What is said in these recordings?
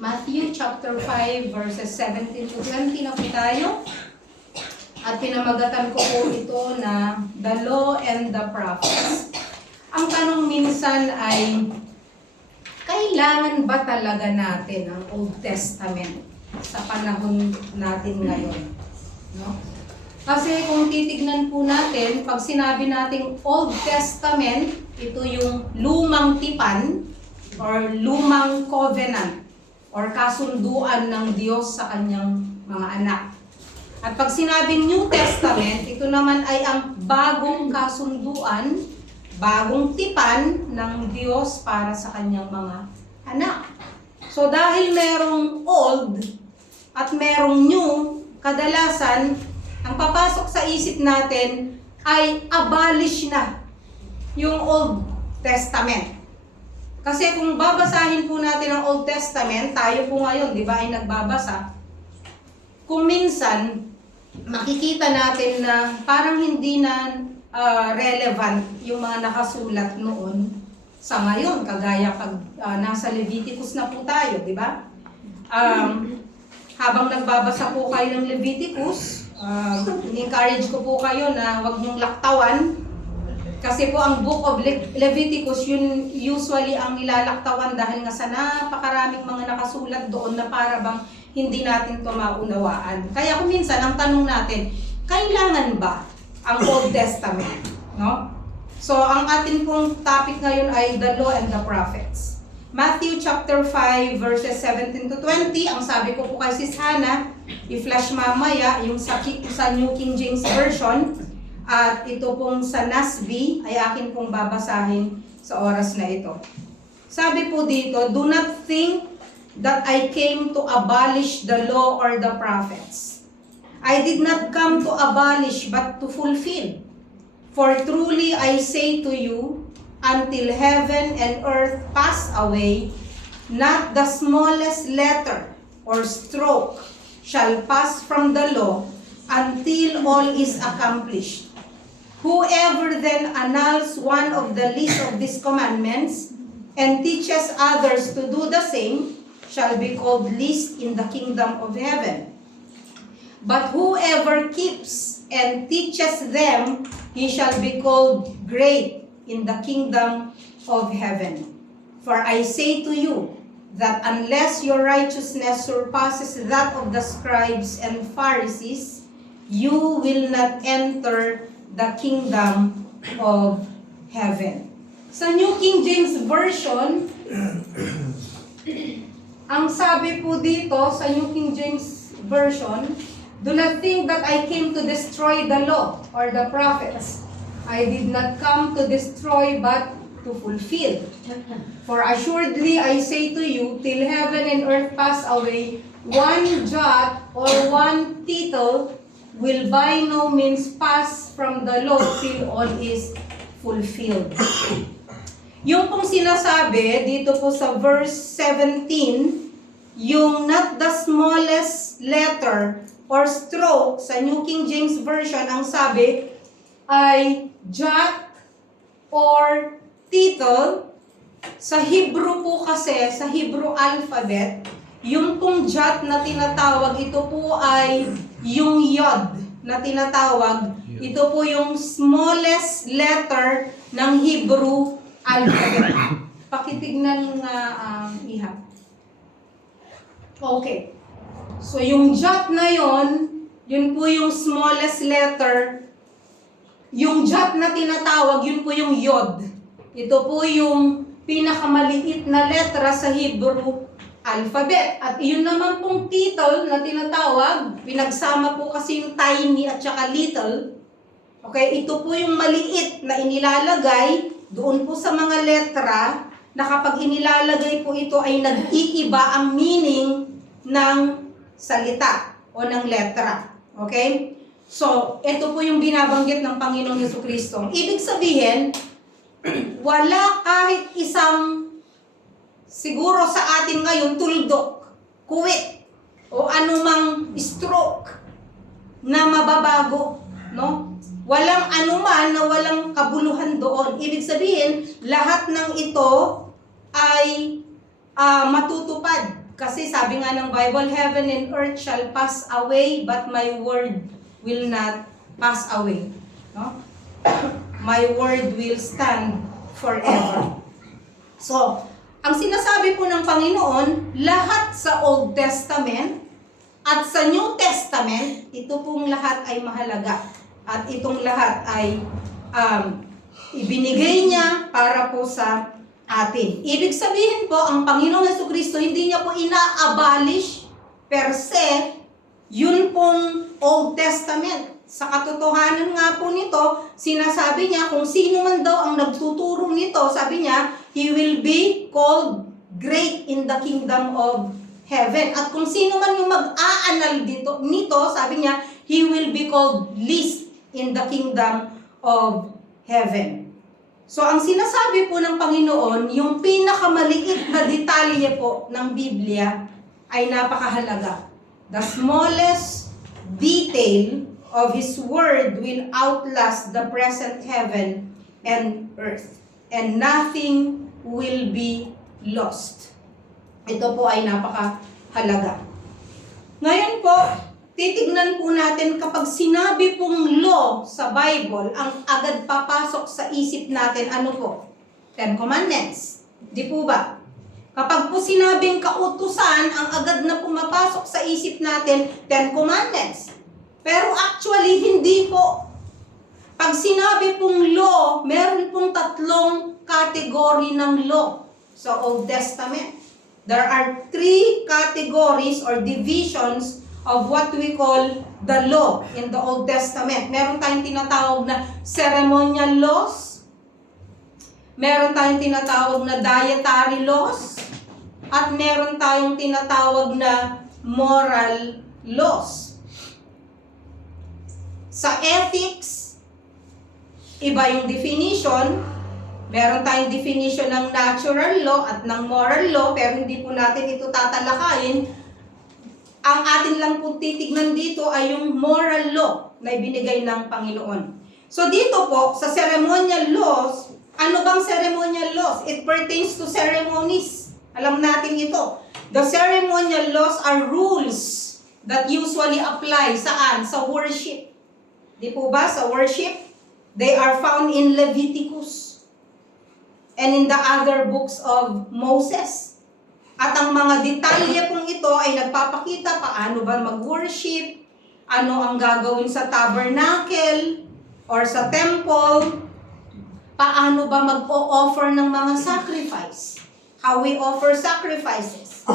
Matthew chapter 5 verses 17 to 20 na po tayo. At pinamagatan ko po ito na The Law and the Prophets. Ang tanong minsan ay, kailangan ba talaga natin ang Old Testament sa panahon natin ngayon? No? Kasi kung titignan po natin, pag sinabi nating Old Testament, ito yung lumang tipan or lumang covenant or kasunduan ng Diyos sa kanyang mga anak. At pag sinabing New Testament, ito naman ay ang bagong kasunduan, bagong tipan ng Diyos para sa kanyang mga anak. So dahil merong old at merong new, kadalasan, ang papasok sa isip natin ay abolish na yung Old Testament. Kasi kung babasahin po natin ang Old Testament, tayo po ngayon, di ba, ay nagbabasa, kung minsan, makikita natin na parang hindi na relevant yung mga nakasulat noon sa ngayon, kagaya pag nasa Leviticus na po tayo, di ba? Habang nagbabasa po kayo ng Leviticus, encourage ko po kayo na huwag niyong laktawan. Kasi po ang Book of Leviticus, yun usually ang nilalaktawan dahil nga sa napakaraming mga nakasulat doon na para bang hindi natin ito maunawaan. Kaya kung minsan, ang tanong natin, kailangan ba ang Old Testament? No? So, ang atin pong topic ngayon ay The Law and the Prophets. Matthew chapter 5 verses 17 to 20, ang sabi ko po kay Sis Hannah, i-flash mamaya yung sa New King James Version, at ito pong sa NASB ay akin pong babasahin sa oras na ito. Sabi po dito, do not think that I came to abolish the law or the prophets. I did not come to abolish but to fulfill. For truly I say to you, until heaven and earth pass away, not the smallest letter or stroke shall pass from the law until all is accomplished. Whoever then annuls one of the least of these commandments and teaches others to do the same shall be called least in the kingdom of heaven. But whoever keeps and teaches them, he shall be called great in the kingdom of heaven. For I say to you, that unless your righteousness surpasses that of the scribes and Pharisees, you will not enter the kingdom of heaven. Sa New King James Version, ang sabi po dito sa New King James Version, do not think that I came to destroy the law or the prophets. I did not come to destroy but to fulfill. For assuredly I say to you, till heaven and earth pass away, one jot or one tittle will by no means pass from the law till all is fulfilled. Yung pong sinasabi dito po sa verse 17, yung not the smallest letter or stroke sa New King James Version, ang sabi ay jot or tittle. Sa Hebrew po kasi, sa Hebrew alphabet, yung pong jot na tinatawag, ito po ay yung yod na tinatawag. Ito po yung smallest letter ng Hebrew alphabet. Pakitignan nga ihap. Okay. So yung jot na yun po yung smallest letter. Yung jot na tinatawag, yun po yung yod. Ito po yung pinakamaliit na letra sa Hebrew alphabet. At iyon naman pong tittle na tinatawag, pinagsama po kasi yung tiny at saka little. Okay, ito po yung maliit na inilalagay doon po sa mga letra na kapag inilalagay po ito ay nag-iiba ang meaning ng salita o ng letra. Okay? So, ito po yung binabanggit ng Panginoong Jesucristo. Ibig sabihin, wala kahit isang siguro sa atin ngayon tuldok, kuwit, o anumang stroke na mababago, no? Walang anuman na walang kabuluhan doon. Ibig sabihin, lahat ng ito ay matutupad Kasi sabi nga ng Bible, heaven and earth shall pass away, but my word will not pass away. No? My word will stand forever. So, ang sinasabi po ng Panginoon, lahat sa Old Testament at sa New Testament, ito pong lahat ay mahalaga. At itong lahat ay ibinigay niya para po sa atin. Ibig sabihin po, ang Panginoong Jesucristo, hindi niya po ina-abolish per se, yun pong Old Testament. Sa katotohanan nga po nito, sinasabi niya kung sino man daw ang nagtuturo nito, sabi niya, he will be called great in the kingdom of heaven. At kung sino man yung mag-aanal nito, sabi niya, he will be called least in the kingdom of heaven. So, ang sinasabi po ng Panginoon, yung pinakamaliit na detalye po ng Biblia ay napakahalaga. The smallest detail of His Word will outlast the present heaven and earth. And nothing will be lost. Ito po ay napakahalaga. Ngayon po, titignan po natin kapag sinabi pong law sa Bible, ang agad papasok sa isip natin, ano po? Ten Commandments. Di po ba? Kapag po sinabing kautusan, ang agad na pumapasok sa isip natin, Ten Commandments. Pero actually, hindi po. Pag sinabi pong law, meron pong tatlong category ng law sa Old Testament. There are 3 categories or divisions of what we call the law in the Old Testament. Meron tayong tinatawag na ceremonial laws, meron tayong tinatawag na dietary laws, at meron tayong tinatawag na moral laws. Sa ethics, iba yung definition. Meron tayong definition ng natural law at ng moral law, pero hindi po natin ito tatalakayin. Ang atin lang po titignan dito ay yung moral law na ibinigay ng Panginoon. So dito po, sa ceremonial laws, ano bang ceremonial laws? It pertains to ceremonies. Alam natin ito. The ceremonial laws are rules that usually apply saan? Sa worship. Di po ba? Sa worship, they are found in Leviticus and in the other books of Moses. At ang mga detalye pong ito ay nagpapakita paano ba mag-worship, ano ang gagawin sa tabernacle or sa temple, paano ba mag-o-offer ng mga sacrifice, how we offer sacrifices,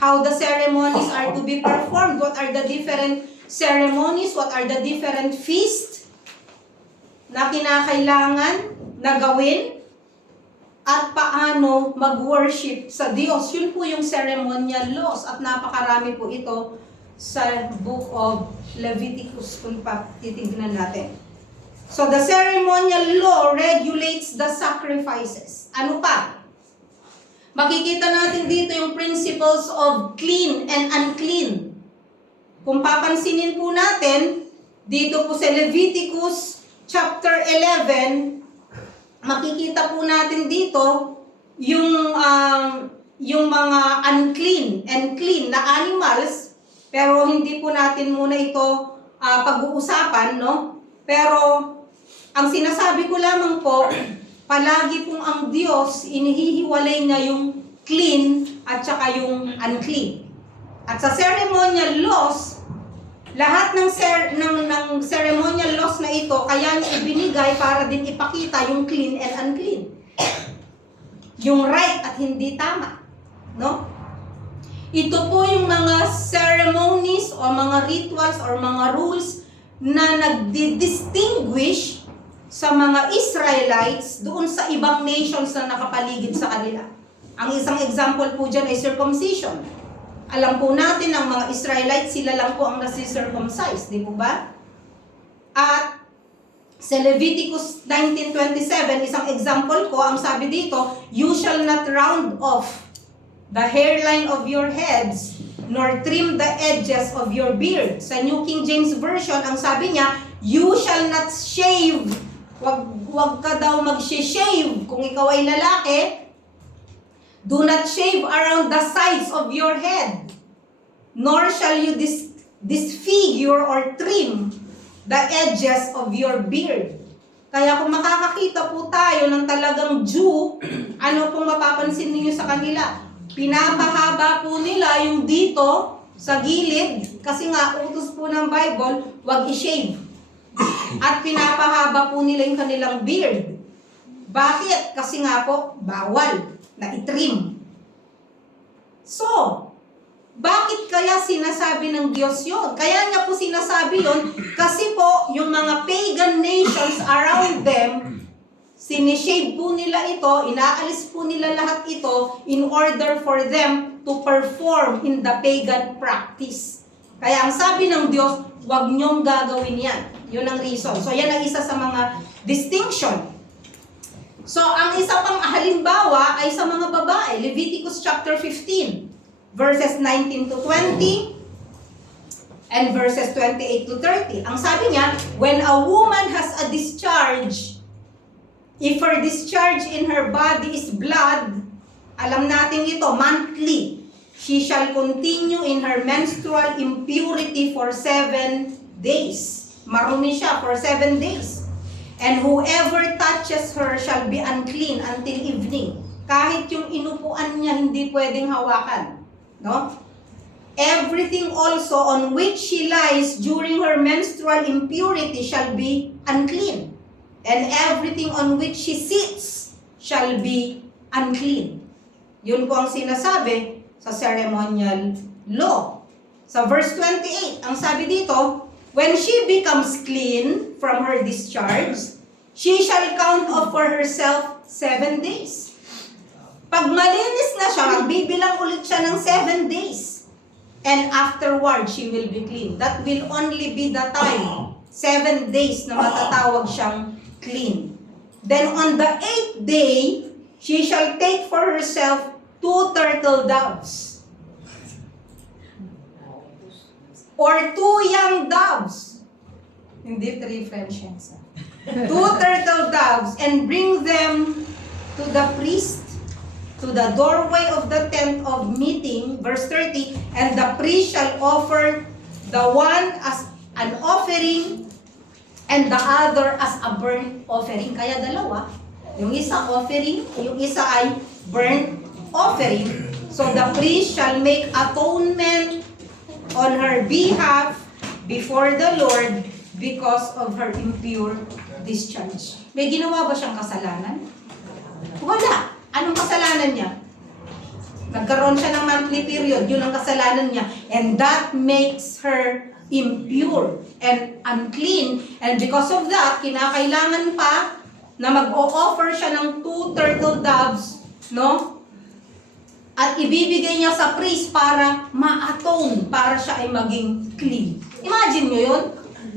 how the ceremonies are to be performed, what are the different ceremonies, what are the different feasts na kinakailangan na gawin, at paano mag-worship sa Diyos. Yun po yung ceremonial laws at napakarami po ito sa book of Leviticus kung titignan natin. So the ceremonial law regulates the sacrifices. Ano pa? Makikita natin dito yung principles of clean and unclean. Kung papansinin po natin, dito po sa Leviticus chapter 11, makikita po natin dito yung mga unclean and clean na animals, pero hindi po natin muna ito pag-uusapan, no? Pero ang sinasabi ko lamang po, palagi pong ang Diyos, inihihiwalay niya yung clean at saka yung unclean. At sa ceremonial laws, lahat ng ceremonial laws na ito, kaya niya ibinigay para din ipakita yung clean and unclean. Yung right at hindi tama. No? Ito po yung mga ceremonies o mga rituals or mga rules na nagdi-distinguish sa mga Israelites doon sa ibang nations na nakapaligid sa kanila. Ang isang example po dyan ay circumcision. Alam po natin ang mga Israelites, sila lang po ang nasi-circumcise, di po ba? At sa Leviticus 19:27, isang example ko, ang sabi dito, you shall not round off the hairline of your heads, nor trim the edges of your beard. Sa New King James Version, ang sabi niya, you shall not shave. Wag ka daw mag-shave kung ikaw ay lalaki. Do not shave around the sides of your head, nor shall you disfigure or trim the edges of your beard. Kaya kung makakakita po tayo ng talagang Jew, ano pong mapapansin niyo sa kanila? Pinapahaba po nila yung dito sa gilid, kasi nga utos po ng Bible, wag i-shave. At pinapahaba po nila yung kanilang beard. Bakit? Kasi nga po, bawal na i-trim. So, bakit kaya sinasabi ng Diyos yun? Kaya niya po sinasabi yun kasi po yung mga pagan nations around them, sinishave po nila ito, inaalis po nila lahat ito in order for them to perform in the pagan practice. Kaya ang sabi ng Diyos, huwag niyong gagawin yan. Yun ang reason. So yan ang isa sa mga distinction. So ang isa pang halimbawa ay sa mga babae. Leviticus chapter 15. Verses 19 to 20 and verses 28 to 30. Ang sabi niya, when a woman has a discharge, if her discharge in her body is blood, alam natin ito, monthly, she shall continue in her menstrual impurity for 7 days. Marumi siya for 7 days. And whoever touches her shall be unclean until evening. Kahit yung inupuan niya, hindi pwedeng hawakan. No? Everything also on which she lies during her menstrual impurity shall be unclean. And everything on which she sits shall be unclean. Yun po ang sinasabi sa ceremonial law. Sa verse 28, ang sabi dito, when she becomes clean from her discharge, she shall count off for herself 7 days. Pag malinis na siya, magbibilang ulit siya ng 7 days. And afterward, she will be clean. That will only be the time, 7 days na matatawag siyang clean. Then on the 8th day, she shall take for herself 2 turtle doves. Or 2 young doves. Hindi 3 French hens. 2 turtle doves and bring them to the priest, to the doorway of the tent of meeting, verse 30, and the priest shall offer the one as an offering and the other as a burnt offering. Kaya dalawa, yung isa offering, yung isa ay burnt offering. So the priest shall make atonement on her behalf before the Lord because of her impure discharge. May ginawa ba siyang kasalanan? Wala. Anong kasalanan niya? Nagkaroon siya ng monthly period, yun ang kasalanan niya. And that makes her impure and unclean. And because of that, kinakailangan pa na mag-o-offer siya ng 2 turtle doves, no? At ibibigay niya sa priest para ma-atone, para siya ay maging clean. Imagine nyo yun?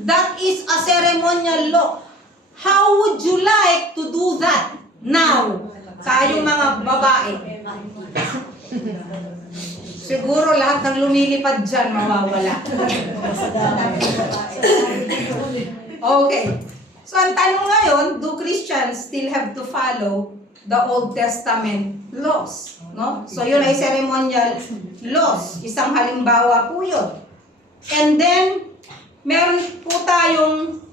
That is a ceremonial law. How would you like to do that now? Kayong mga babae. Siguro lahat ng lumilipad dyan mawawala. Okay. So ang tanong ngayon, do Christians still have to follow the Old Testament laws? No? So yun ay ceremonial laws. Isang halimbawa po yun. And then, meron po tayong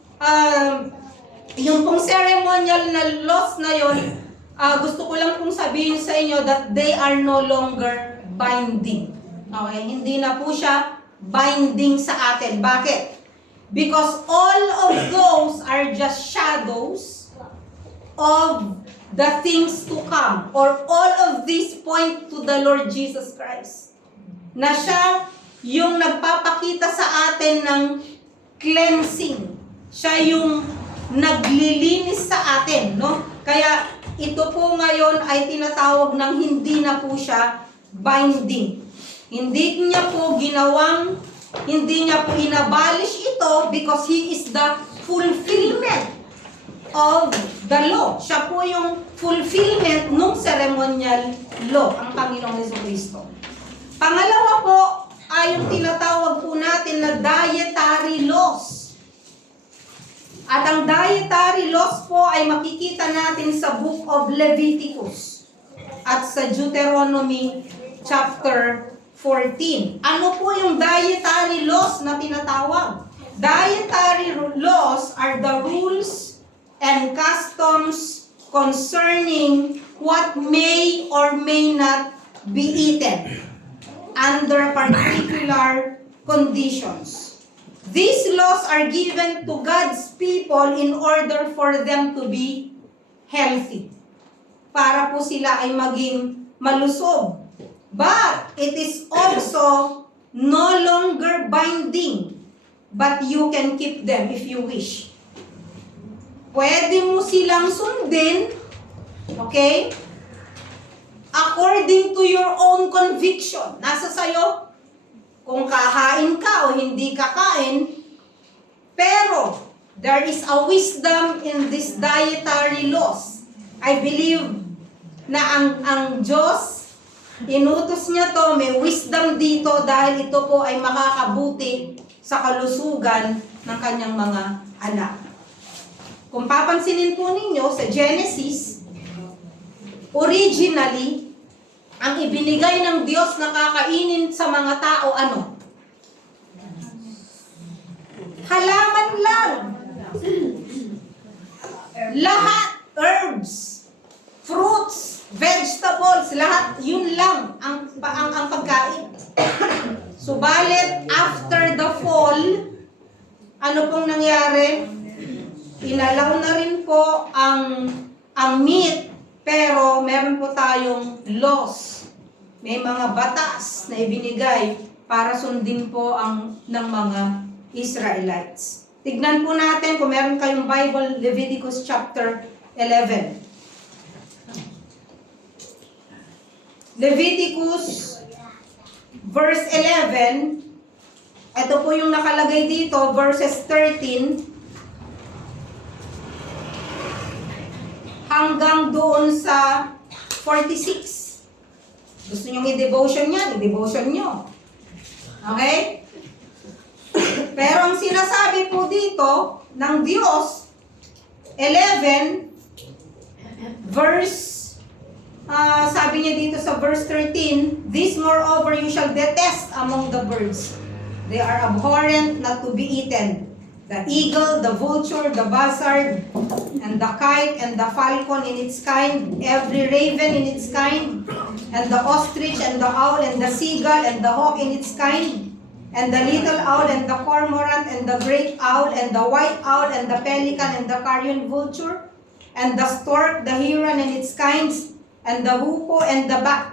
yung pong ceremonial na laws na yun, gusto ko lang pong sabihin sa inyo that they are no longer binding. Okay? Hindi na po siya binding sa atin. Bakit? Because all of those are just shadows of the things to come. Or all of these point to the Lord Jesus Christ. Na siya yung nagpapakita sa atin ng cleansing. Siya yung naglilinis sa atin, no? Kaya ito po ngayon ay tinatawag ng hindi na po siya binding. Hindi niya po inabolish ito because He is the fulfillment of the law. Siya po yung fulfillment ng ceremonial law, ang Panginoong Jesucristo. Pangalawa po ay yung tinatawag po natin na dietary laws. At ang dietary laws po ay makikita natin sa Book of Leviticus. at sa Deuteronomy chapter 14. Ano po yung dietary laws na tinatawag? Dietary laws are the rules and customs concerning what may or may not be eaten under particular conditions. These laws are given to God's people in order for them to be healthy. Para po sila ay maging malusog. But it is also no longer binding, but you can keep them if you wish. Pwede mo silang sundin, okay? According to your own conviction. Nasa sayo kung kakain ka o hindi kakain. Pero there is a wisdom in this dietary laws. I believe na ang Diyos, inutos niya to, may wisdom dito dahil ito po ay makakabuti sa kalusugan ng kanyang mga anak. Kung papansinin po ninyo sa Genesis, originally, ang ibinigay ng Diyos na kakainin sa mga tao, ano? Halaman lang. Lahat, herbs, fruits, vegetables, lahat, yun lang ang pagkain. Subalit, after the fall, ano pong nangyari? Inalaw na rin po ang meat, pero meron po tayong laws. May mga batas na ibinigay para sundin po ng mga Israelites. Tignan po natin kung meron kayong Bible, Leviticus chapter 11. Leviticus verse 11, ito po yung nakalagay dito, verses 13 hanggang doon sa 46. Gusto nyo i-devotion yan, i-devotion nyo. Okay? Pero ang sinasabi po dito ng Diyos, 11, verse sabi niya dito sa verse 13, this moreover you shall detest among the birds. They are abhorrent, not to be eaten. The eagle, the vulture, the buzzard, and the kite, and the falcon in its kind, every raven in its kind, and the ostrich, and the owl, and the seagull, and the hawk in its kind, and the little owl, and the cormorant, and the great owl, and the white owl, and the pelican, and the carrion vulture, and the stork, the heron, and its kinds, and the hoopoe, and the bat.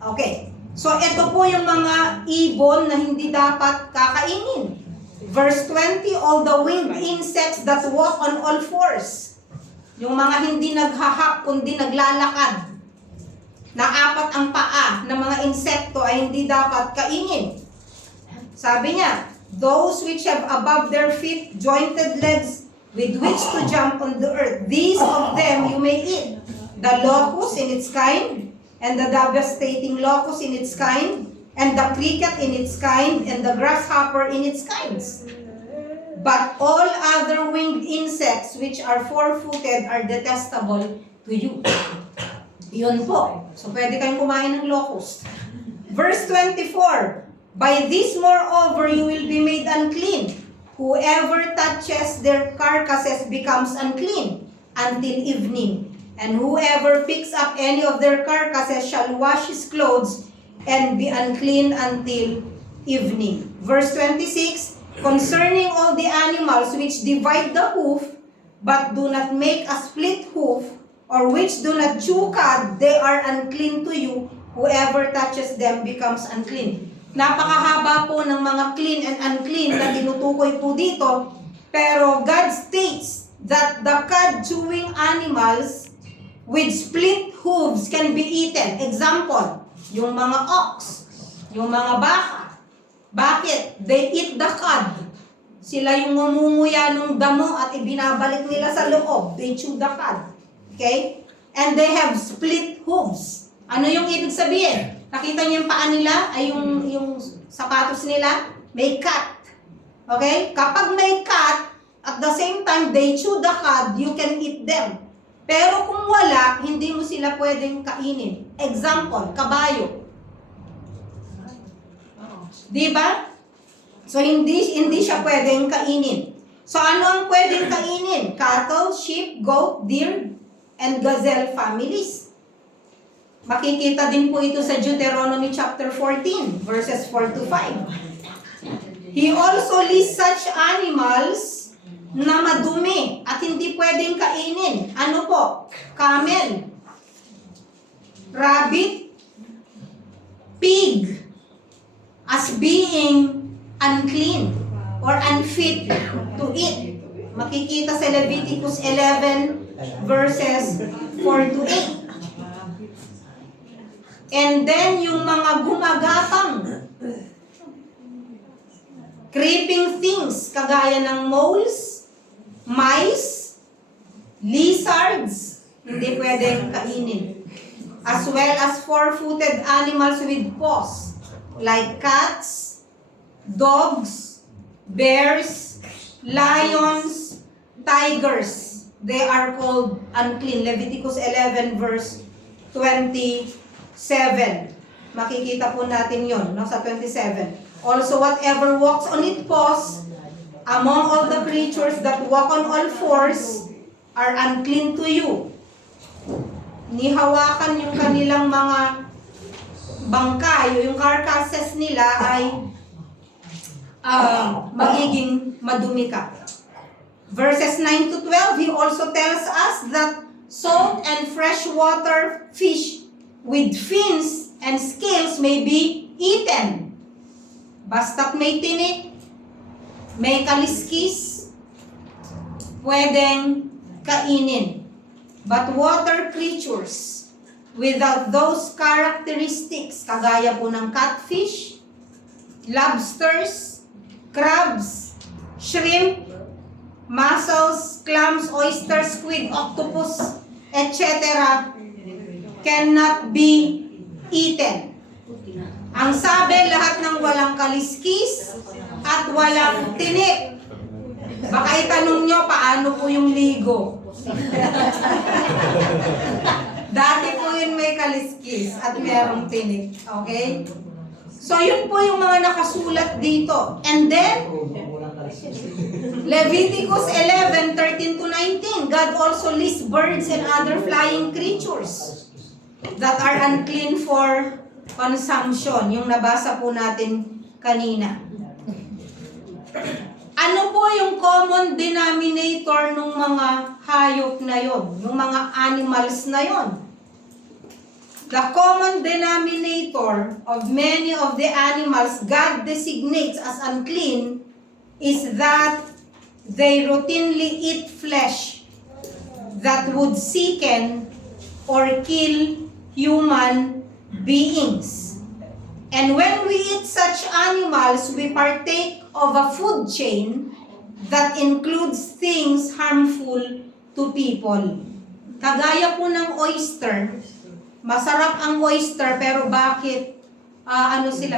Okay. So, ito po yung mga ibon na hindi dapat kakainin. Verse 20, all the winged insects that walk on all fours. Yung mga hindi naghahak, kundi naglalakad. Na apat ang paa ng mga insekto ay hindi dapat kainin. Sabi niya, those which have above their feet jointed legs with which to jump on the earth, these of them you may eat. The locust in its kind, and the devastating locust in its kind, and the cricket in its kind, and the grasshopper in its kinds. But all other winged insects which are four-footed are detestable to you. Yun po. So pwede kayong kumain ng locust. Verse 24, by this moreover you will be made unclean. Whoever touches their carcasses becomes unclean until evening. And whoever picks up any of their carcasses shall wash his clothes and be unclean until evening. Verse 26, concerning all the animals which divide the hoof, but do not make a split hoof, or which do not chew cud, they are unclean to you. Whoever touches them becomes unclean. Napakahaba po ng mga clean and unclean na tinutukoy po dito. Pero God states that the cud-chewing animals with split hooves can be eaten. Example, yung mga ox, yung mga baka. Bakit? They eat the cud. Sila yung ngumunguya ng damo at ibinabalik nila sa loob. They chew the cud. Okay? And they have split hooves. Ano yung ibig sabihin? Nakita niyo yung paa nila, ay yung sapatos nila, may cut. Okay? Kapag may cut, at the same time, they chew the cud, you can eat them. Pero kung wala, hindi mo sila pwedeng kainin. Example, kabayo. Di ba? So, hindi siya pwedeng kainin. So, ano ang pwedeng kainin? Cattle, sheep, goat, deer, and gazelle families. Makikita din po ito sa Deuteronomy chapter 14, verses 4 to 5. He also lists such animals na madumi at hindi pwedeng kainin. Ano po? Camel, rabbit, pig, as being unclean or unfit to eat. Makikita sa Leviticus 11 verses 4 to 8. And then yung mga gumagapang, creeping things, kagaya ng moles, mice, lizards, hindi pwedeng kainin. As well as four-footed animals with paws, like cats, dogs, bears, lions, tigers. They are called unclean. Leviticus 11 verse 27. Makikita po natin yon, no, sa 27. Also, whatever walks on its paws, among all the creatures that walk on all fours, are unclean to you. Nihawakan yung kanilang mga bangkay, yung carcasses nila ay magiging madumi ka. Verses 9 to 12, he also tells us that salt and freshwater fish with fins and scales may be eaten. Basta't may tinik, may kaliskis, pwedeng kainin. But water creatures without those characteristics, kagaya po ng catfish, lobsters, crabs, shrimp, mussels, clams, oysters, squid, octopus, etc. cannot be eaten. Ang sabi, lahat ng walang kaliskis at walang tinik. Baka itanong nyo, paano po yung ligo? Dati po yun may kaliskis at merong tinik. Okay? So, yun po yung mga nakasulat dito. And then, Leviticus 11, 13 to 19, God also lists birds and other flying creatures that are unclean for consumption. Yung nabasa po natin kanina. Ano po yung common denominator ng mga hayop na yon, yung mga animals na yon? The common denominator of many of the animals God designates as unclean is that they routinely eat flesh that would sicken or kill human beings. And when we eat such animals, we partake of a food chain that includes things harmful to people. Kagaya po ng oyster, masarap ang oyster pero bakit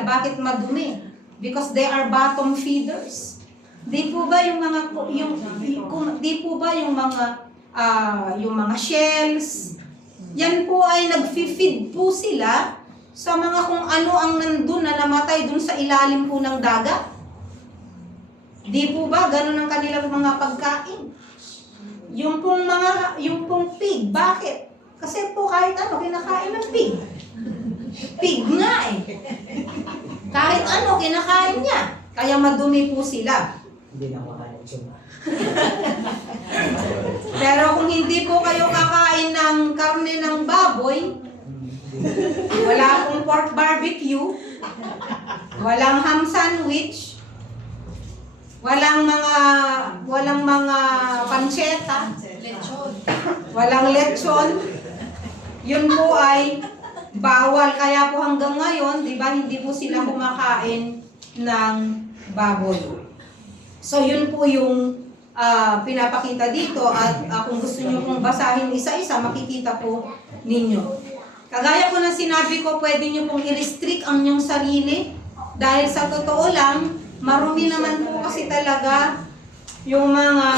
bakit madumi? Because they are bottom feeders. Di po ba yung mga yung mga shells, yan po ay nag-feed po sila sa mga kung ano ang nandun na namatay dun sa ilalim po ng dagat. Di po ba ganun ang kanilang mga pagkain? Yung pong pig, bakit? Kasi po kahit ano, kinakain ng pig. Pig nga eh. Kahit ano, kinakain niya. Kaya madumi po sila. Hindi na makain siya. Pero kung hindi po kayo kakain ng karne ng baboy, wala akong pork barbecue, walang ham sandwich, walang mga pancetta, walang lechon, yun po ay bawal. Kaya po hanggang ngayon, di ba, hindi po sila kumakain ng baboy. So yun po yung pinapakita dito at kung gusto nyo pong basahin isa-isa, makikita po ninyo. Kagaya po ng sinabi ko, pwede nyo pong i-restrict ang inyong sarili dahil sa totoo lang, marumi naman po kasi talaga yung mga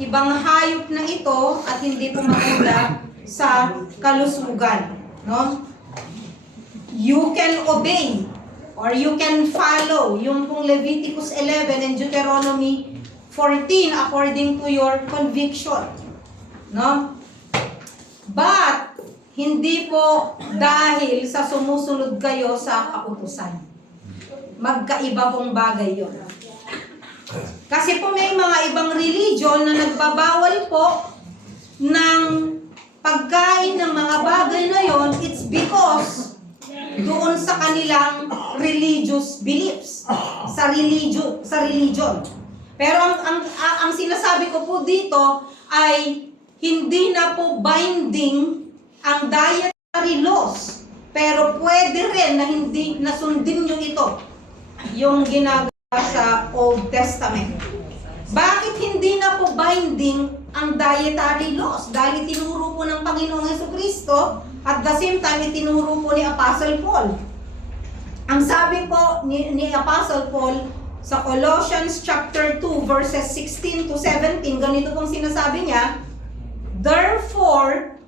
ibang hayop na ito at hindi po maganda sa kalusugan. No? You can obey or you can follow yung pong Leviticus 11 and Deuteronomy 14 according to your conviction. No? But, hindi po dahil sa sumusunod kayo sa kautusan. Magkaiba pong bagay yun. Kasi po may mga ibang religion na nagbabawal po ng pagkain ng mga bagay na yon. It's because doon sa kanilang religious beliefs, sa religion. Pero ang sinasabi ko po dito ay hindi na po binding ang dietary laws. Pero pwede rin na hindi nasundin nyo ito, yung ginagawa sa Old Testament. Bakit hindi na po binding ang dietary laws? Dahil tinuro po ng Panginoong Jesucristo at the same time itinuro po ni Apostle Paul. Ang sabi po ni Apostle Paul sa Colossians chapter 2 verses 16 to 17, ganito pong sinasabi niya, therefore,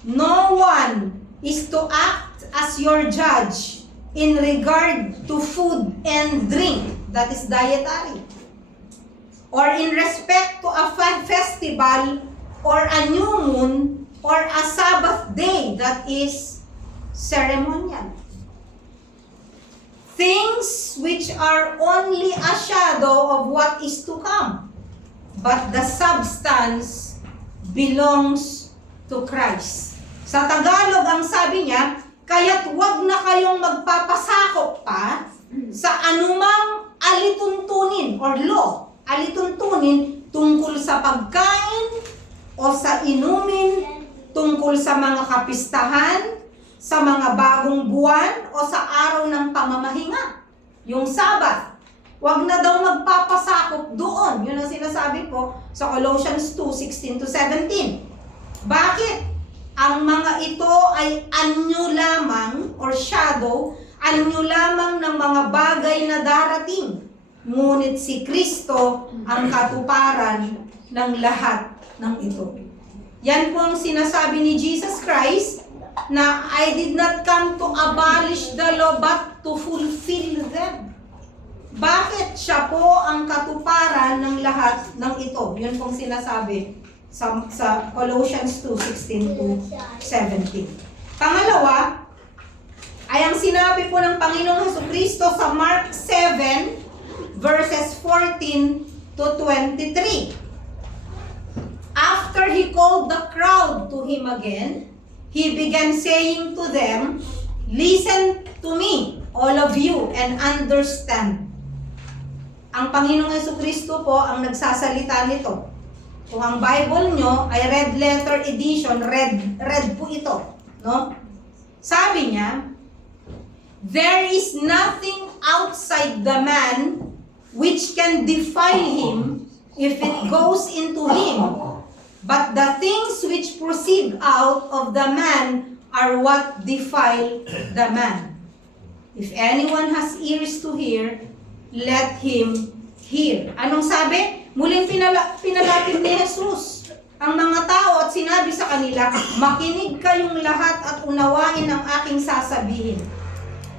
no one is to act as your judge in regard to food and drink, that is dietary, or in respect to a festival, or a new moon, or a Sabbath day, that is ceremonial. Things which are only a shadow of what is to come, but the substance belongs to Christ. Sa Tagalog, ang sabi niya, kaya't wag na kayong magpapasakop pa sa anumang alituntunin or law, alituntunin tungkol sa pagkain o sa inumin, tungkol sa mga kapistahan, sa mga bagong buwan o sa araw ng pamamahinga, yung Sabbath. Wag na daw magpapasakop doon. Yun ang sinasabi po sa Colossians 2:16 to 17. Bakit? Ang mga ito ay anyo lamang or shadow, anyo lamang ng mga bagay na darating. Ngunit si Kristo ang katuparan ng lahat ng ito. Yan po ang sinasabi ni Jesus Christ na I did not come to abolish the law but to fulfill them. Bakit siya po ang katuparan ng lahat ng ito? Yun pong sinasabi sa Colossians 2:16 to 17. Pangalawa, ay ang sinabi po ng Panginoong Jesucristo sa Mark 7 verses 14 to 23. After he called the crowd to him again, he began saying to them, listen to me, all of you, and understand. Ang Panginoong Jesucristo po ang nagsasalita nito. Kung ang Bible nyo ay red letter edition, red po ito. No? Sabi niya, there is nothing outside the man which can defile him if it goes into him. But the things which proceed out of the man are what defile the man. If anyone has ears to hear, let him hear. Anong sabi? Muling pinalapit ni Jesus ang mga tao at sinabi sa kanila, makinig kayong lahat at unawain ang aking sasabihin.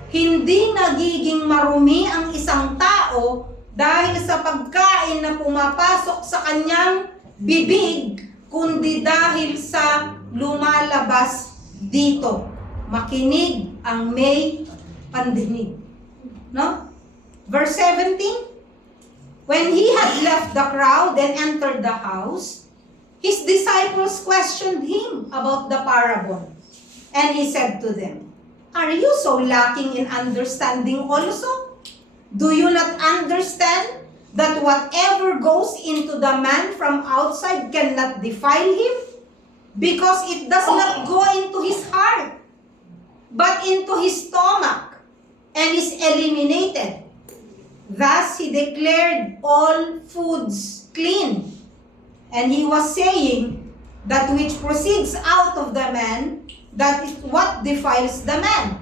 Hindi nagiging marumi ang isang tao dahil sa pagkain na pumapasok sa kanyang bibig, kundi dahil sa lumalabas dito. Makinig ang may pandinig. No? Verse 17, when he had left the crowd and entered the house, his disciples questioned him about the parable. And he said to them, are you so lacking in understanding also? Do you not understand that whatever goes into the man from outside cannot defile him? Because it does not go into his heart, but into his stomach, and is eliminated. Thus he declared all foods clean. And he was saying, that which proceeds out of the man, that is what defiles the man.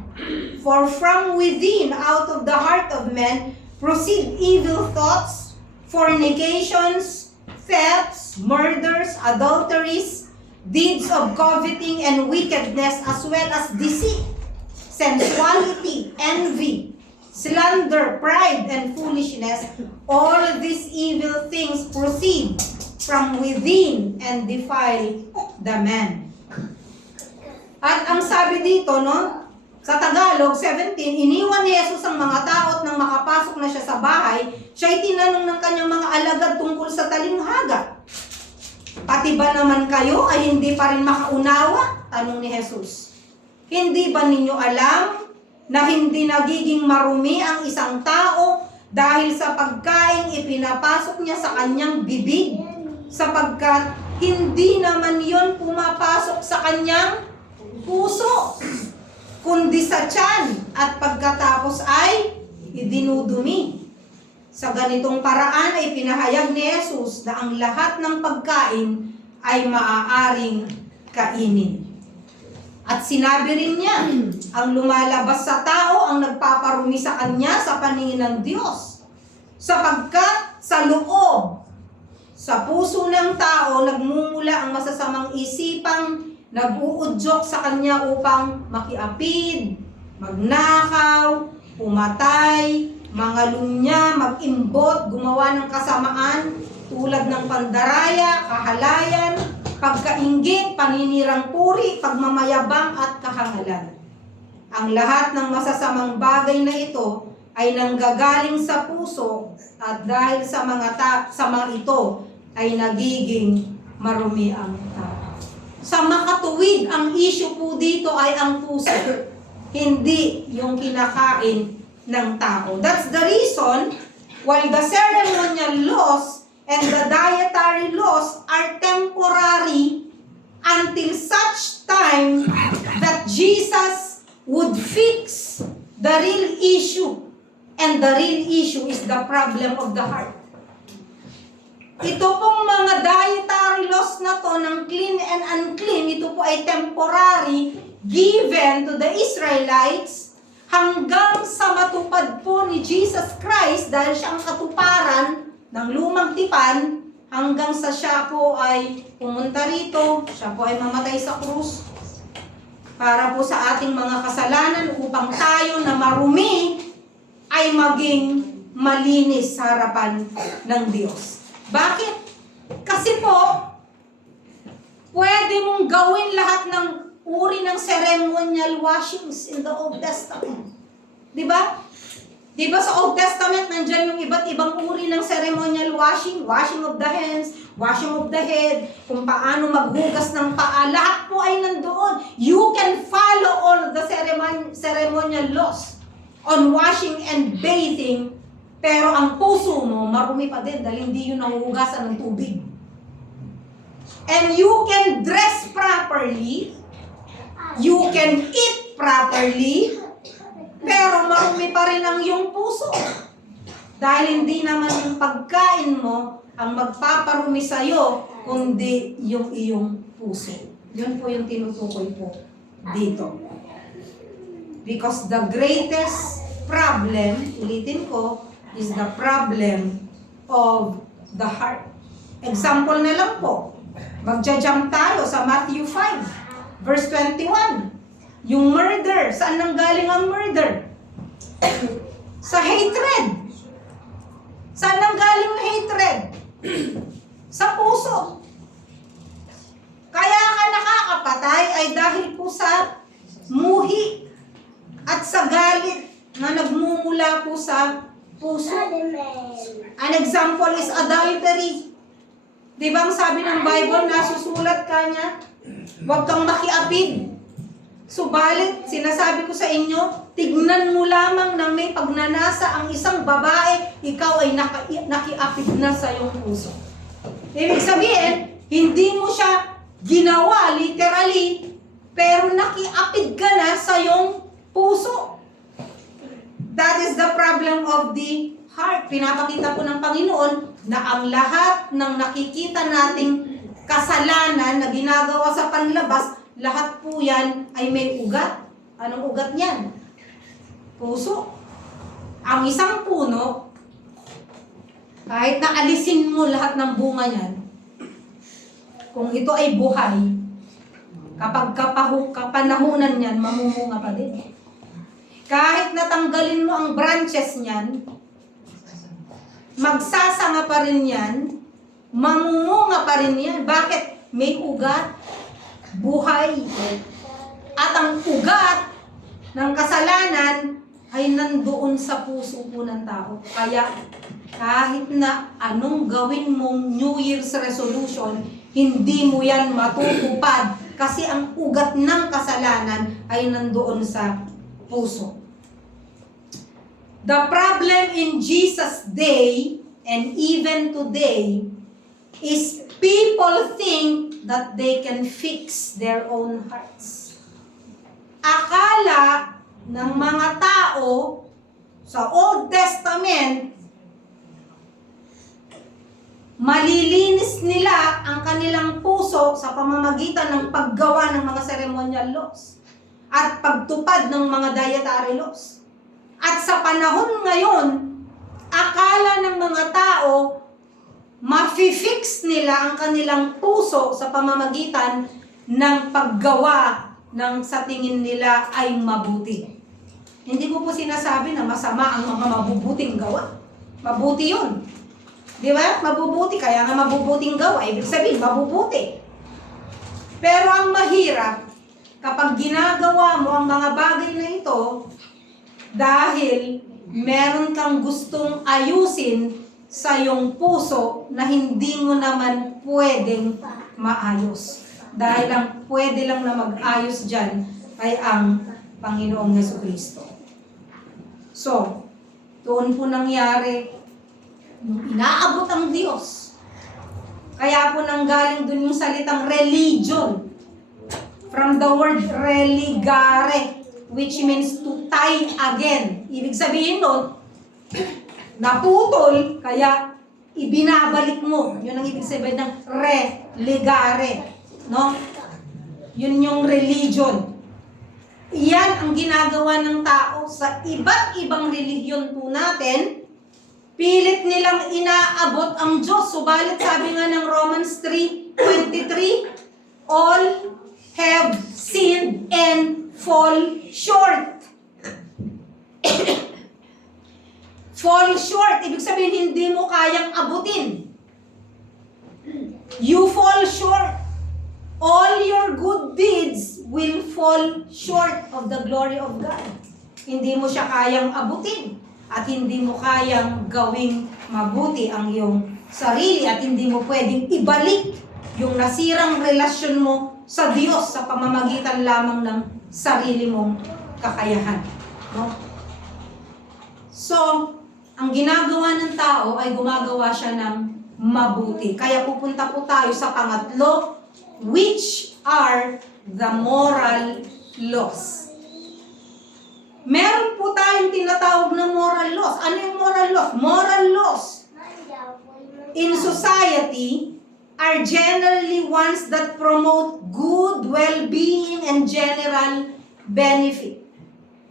For from within, out of the heart of men, proceed evil thoughts, fornications, thefts, murders, adulteries, deeds of coveting and wickedness, as well as deceit, sensuality, envy, slander, pride, and foolishness. All these evil things proceed from within and defile the man. At ang sabi dito, no, sa Tagalog 17, iniwan ni Jesus ang mga tao at nang makapasok na siya sa bahay, siya'y tinanong ng kanyang mga alagad tungkol sa talinghaga. Pati ba naman kayo ay hindi pa rin makaunawa? Tanong ni Jesus. Hindi ba ninyo alam na hindi nagiging marumi ang isang tao dahil sa pagkain ipinapasok niya sa kanyang bibig? Sapagkat hindi naman yon pumapasok sa kanyang puso, kundi sa tiyan, at pagkatapos ay idinudumi. Sa ganitong paraan ay pinahayag ni Jesus na ang lahat ng pagkain ay maaaring kainin. At sinabi rin niya, ang lumalabas sa tao ang nagpaparumi sa kanya sa paningin ng Diyos. Sapagkat sa loob, sa puso ng tao, nagmumula ang masasamang isipang nag-uudyok sa kanya upang makiapid, magnakaw, pumatay, mangalunya, mag-imbot, gumawa ng kasamaan tulad ng pandaraya, kahalayan, pagkainggit, paninirang puri, pagmamayabang at kahangalan. Ang lahat ng masasamang bagay na ito ay nanggagaling sa puso, at dahil sa mga ito ay nagiging marumi ang tao. Sa makatuwid, ang issue po dito ay ang puso, hindi yung kinakain ng tao. That's the reason why the ceremonial laws and the dietary laws are temporary until such time that Jesus would fix the real issue. And the real issue is the problem of the heart. Ito pong mga dietary laws na to ng clean and unclean, ito po ay temporary given to the Israelites hanggang sa matupad po ni Jesus Christ, dahil siya ang katuparan ng lumang tipan, hanggang sa siya po ay pumunta rito, siya po ay mamatay sa krus para po sa ating mga kasalanan, upang tayo na marumi ay maging malinis sa harapan ng Diyos. Bakit? Kasi po, pwede mong gawin lahat ng uri ng ceremonial washings in the Old Testament. Di ba? Di ba sa Old Testament, nandyan yung iba't ibang uri ng ceremonial washing, washing of the hands, washing of the head, kung paano maghugas ng paa, lahat po ay nandoon. You can follow all the ceremonial laws on washing and bathing, pero ang puso mo, marumi pa din dahil hindi yun nahuhugasan ng tubig. And you can dress properly, you can eat properly, pero marumi pa rin ang iyong puso. Dahil hindi naman yung pagkain mo ang magpaparumi sa'yo, kundi yung iyong puso. Yun po yung tinutukoy po dito. Because the greatest problem, ulitin ko, is the problem of the heart. Example na lang po. Magja-jump tayo sa Matthew 5, verse 21. Yung murder. Saan nanggaling ang murder? Sa hatred. Saan nanggaling yung hatred? Sa puso. Kaya ka nakakapatay ay dahil po sa muhi at sa galit na nagmumula po sa puso. An example is adultery. Di ba ang sabi ng Bible, nasusulat ka niya, huwag kang makiapid. Subalit, sinasabi ko sa inyo, tignan mo lamang na may pagnanasa ang isang babae, ikaw ay nakiapid na sa iyong puso. Ibig sabihin, hindi mo siya ginawa literally, pero nakiapid ka na sa iyong puso. That is the problem of the heart. Pinapakita po ng Panginoon na ang lahat ng nakikita nating kasalanan na ginagawa sa panlabas, lahat po yan ay may ugat. Anong ugat niyan? Puso. Ang isang puno, Kahit na alisin mo lahat ng bunga niyan, kung ito ay buhay, kapag kapanahunan niyan, mamumunga pa din. Kahit natanggalin mo ang branches niyan, magsasanga pa rin yan, mamumunga pa rin yan. Bakit? May ugat, buhay. At ang ugat ng kasalanan ay nandoon sa puso po ng tao. Kaya kahit na anong gawin mong New Year's resolution, hindi mo yan matutupad kasi ang ugat ng kasalanan ay nandoon sa puso. The problem in Jesus' day and even today is people think that they can fix their own hearts. Akala ng mga tao sa Old Testament, malilinis nila ang kanilang puso sa pamamagitan ng paggawa ng mga ceremonial laws at pagtupad ng mga dietary laws. At sa panahon ngayon, akala ng mga tao, mafi-fix nila ang kanilang puso sa pamamagitan ng paggawa ng sa tingin nila ay mabuti. Hindi ko po sinasabi na masama ang mga mabubuting gawa. Mabuti yun. Di ba? Mabubuti. Kaya nga mabubuting gawa. Ibig sabihin, mabubuti. Pero ang mahirap, kapag ginagawa mo ang mga bagay na ito, dahil meron kang gustong ayusin sa iyong puso na hindi mo naman pwedeng maayos. Dahil ang pwede lang na mag-ayos dyan ay ang Panginoong Jesucristo. So, doon po nangyari, inaabot ang Diyos. Kaya po nanggaling doon yung salitang religion. From the word religare, which means to tie again. Ibig sabihin nun, naputol, kaya ibinabalik mo. Yun ang ibig sabihin ng religare. No? Yun yung religion. Iyan ang ginagawa ng tao sa iba't ibang relihiyon po natin. Pilit nilang inaabot ang Diyos. Subalit sabi nga ng Romans 3:23, all have sinned and fall short. Fall short, ibig sabihin hindi mo kayang abutin. You fall short. All your good deeds will fall short of the glory of God. Hindi mo siya kayang abutin at hindi mo kayang gawing mabuti ang iyong sarili at hindi mo pwedeng ibalik yung nasirang relasyon mo sa Diyos sa pamamagitan lamang ng sarili mong kakayahan. No? So, ang ginagawa ng tao ay gumagawa siya ng mabuti. Kaya pupunta po tayo sa pangatlo, which are the moral laws. Meron po tayong tinatawag na moral laws. Ano yung moral laws? Moral laws in society are generally ones that promote good, well-being, and general benefit.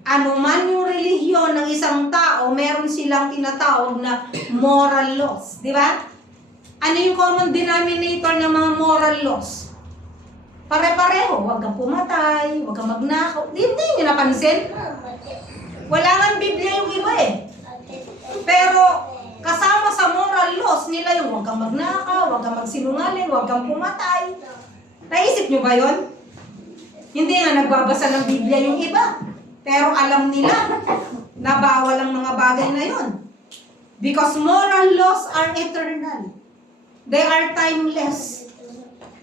Ano man yung relihiyon ng isang tao, meron silang tinatawag na moral laws. Di ba? Ano yung common denominator ng mga moral laws? Pare-pareho. Huwag kang pumatay, huwag kang magnakaw. Hindi nyo napansin? Wala nga Biblia yung iba eh. Pero kasama sa moral laws nila yung huwag kang magnakaw, huwag kang magsinungaling, huwag kang pumatay. Naisip nyo ba yun? Hindi nga nagbabasa ng Biblia yung iba. Pero alam nila na bawal ang mga bagay na yun. Because moral laws are eternal. They are timeless.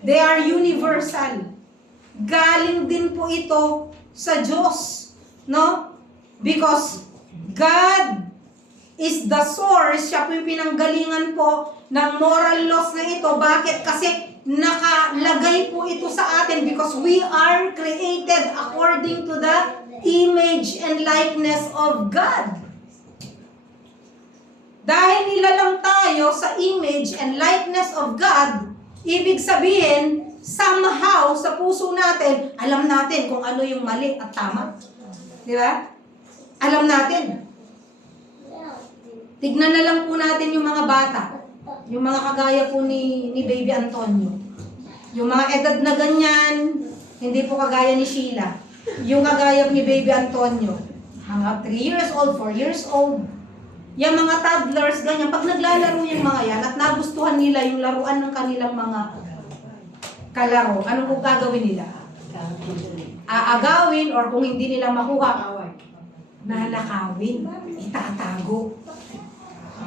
They are universal. Galing din po ito sa Diyos. No? Because God is the source. Siya po yung pinanggalingan po ng moral laws na ito. Bakit? Kasi nakalagay po ito sa atin because we are created according to the image and likeness of God. Dahil nilalang tayo sa image and likeness of God, ibig sabihin, somehow sa puso natin, alam natin kung ano yung mali at tama. Di ba? Alam natin. Tignan na lang po natin yung mga bata. Yung mga kagaya po ni Baby Antonio. Yung mga edad na ganyan, hindi po kagaya ni Sheila. Yung kagaya ni Baby Antonio, mga 3 years old, 4 years old. Yung mga toddlers, ganyan. Pag naglalaro yung mga yan at nagustuhan nila yung laruan ng kanilang mga kalaro, ano po gagawin nila? Aagawin or kung hindi nila makuha, nanakawin, itatago.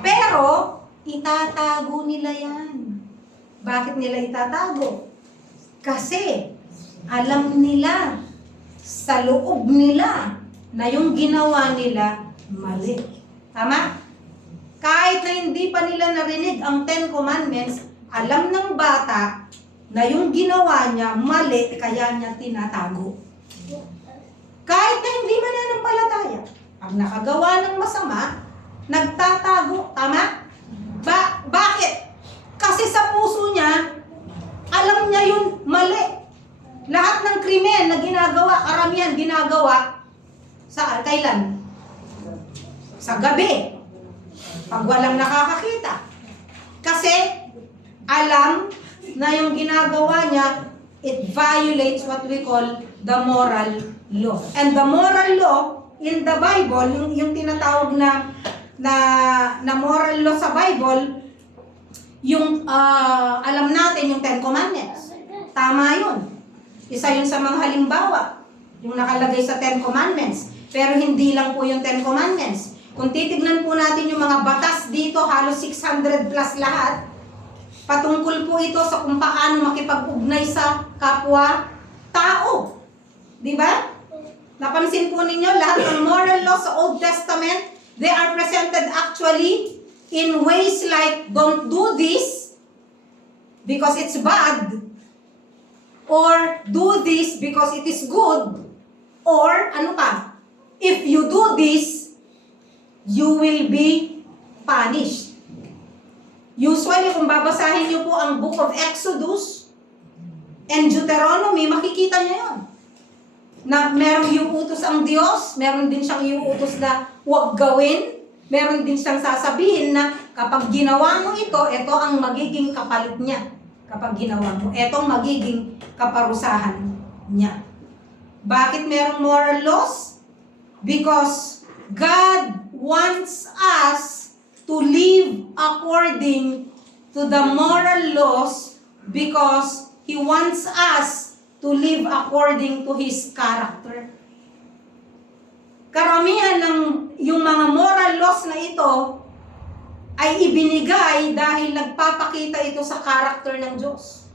Pero, itatago nila yan. Bakit nila itatago? Kasi, alam nila, sa loob nila, na yung ginawa nila, mali. Tama? Kahit na hindi pa nila narinig ang 10 Commandments, alam ng bata na yung ginawa niya, mali, kaya niya tinatago. Kahit na hindi mananampalataya, pag nakagawa ng masama, nagtatago. Tama? Bakit? Kasi sa puso niya, alam niya yung mali. Lahat ng krimen na ginagawa, karamihan ginagawa, kailan? Sa gabi. Pag walang nakakakita. Kasi, alam na yung ginagawa niya, it violates what we call the moral law. And the moral law in the Bible, yung tinatawag na moral law sa Bible, yung alam natin yung 10 Commandments. Tama yun. Isa yun sa mga halimbawa, yung nakalagay sa 10 Commandments. Pero hindi lang po yung 10 Commandments. Kung titignan po natin yung mga batas dito, halos 600 plus lahat, patungkol po ito sa kung paano makipag-ugnay sa kapwa-tao. Di ba? Napansin po ninyo, lahat ng moral law sa Old Testament, they are presented actually in ways like, don't do this because it's bad, or do this because it is good, or ano pa, if you do this, you will be punished. Usually, kung babasahin niyo po ang Book of Exodus and Deuteronomy, makikita niyo yun. Na merong iuutos ang Diyos, meron din siyang iuutos na huwag gawin, meron din siyang sasabihin na kapag ginawa mo ito ang magiging kapalit niya. Kapag ginawa mo, ito ang magiging kaparusahan niya. Bakit merong moral laws? Because God wants us to live according to the moral laws because He wants us to live according to His character. Karamihan ng yung mga moral laws na ito ay ibinigay dahil nagpapakita ito sa character ng Diyos.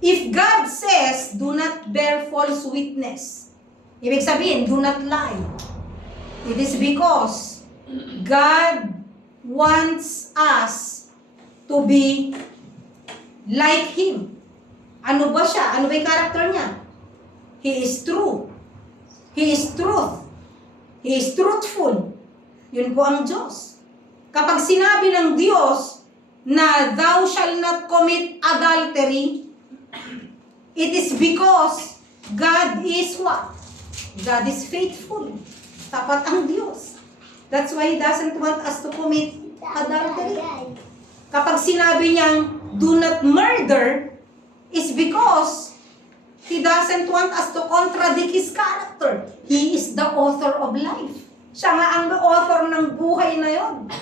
If God says, do not bear false witness, ibig sabihin, do not lie. It is because God wants us to be like Him. Ano ba siya? Ano ba yung character niya? He is true. He is truth. He is truthful. Yun po ang Diyos. Kapag sinabi ng Diyos na thou shall not commit adultery, it is because God is what? God is faithful. Tapat ang Diyos. That's why He doesn't want us to commit adultery. Kapag sinabi niyang, do not murder, is because He doesn't want us to contradict His character. He is the author of life. Siya nga ang author ng buhay na yon.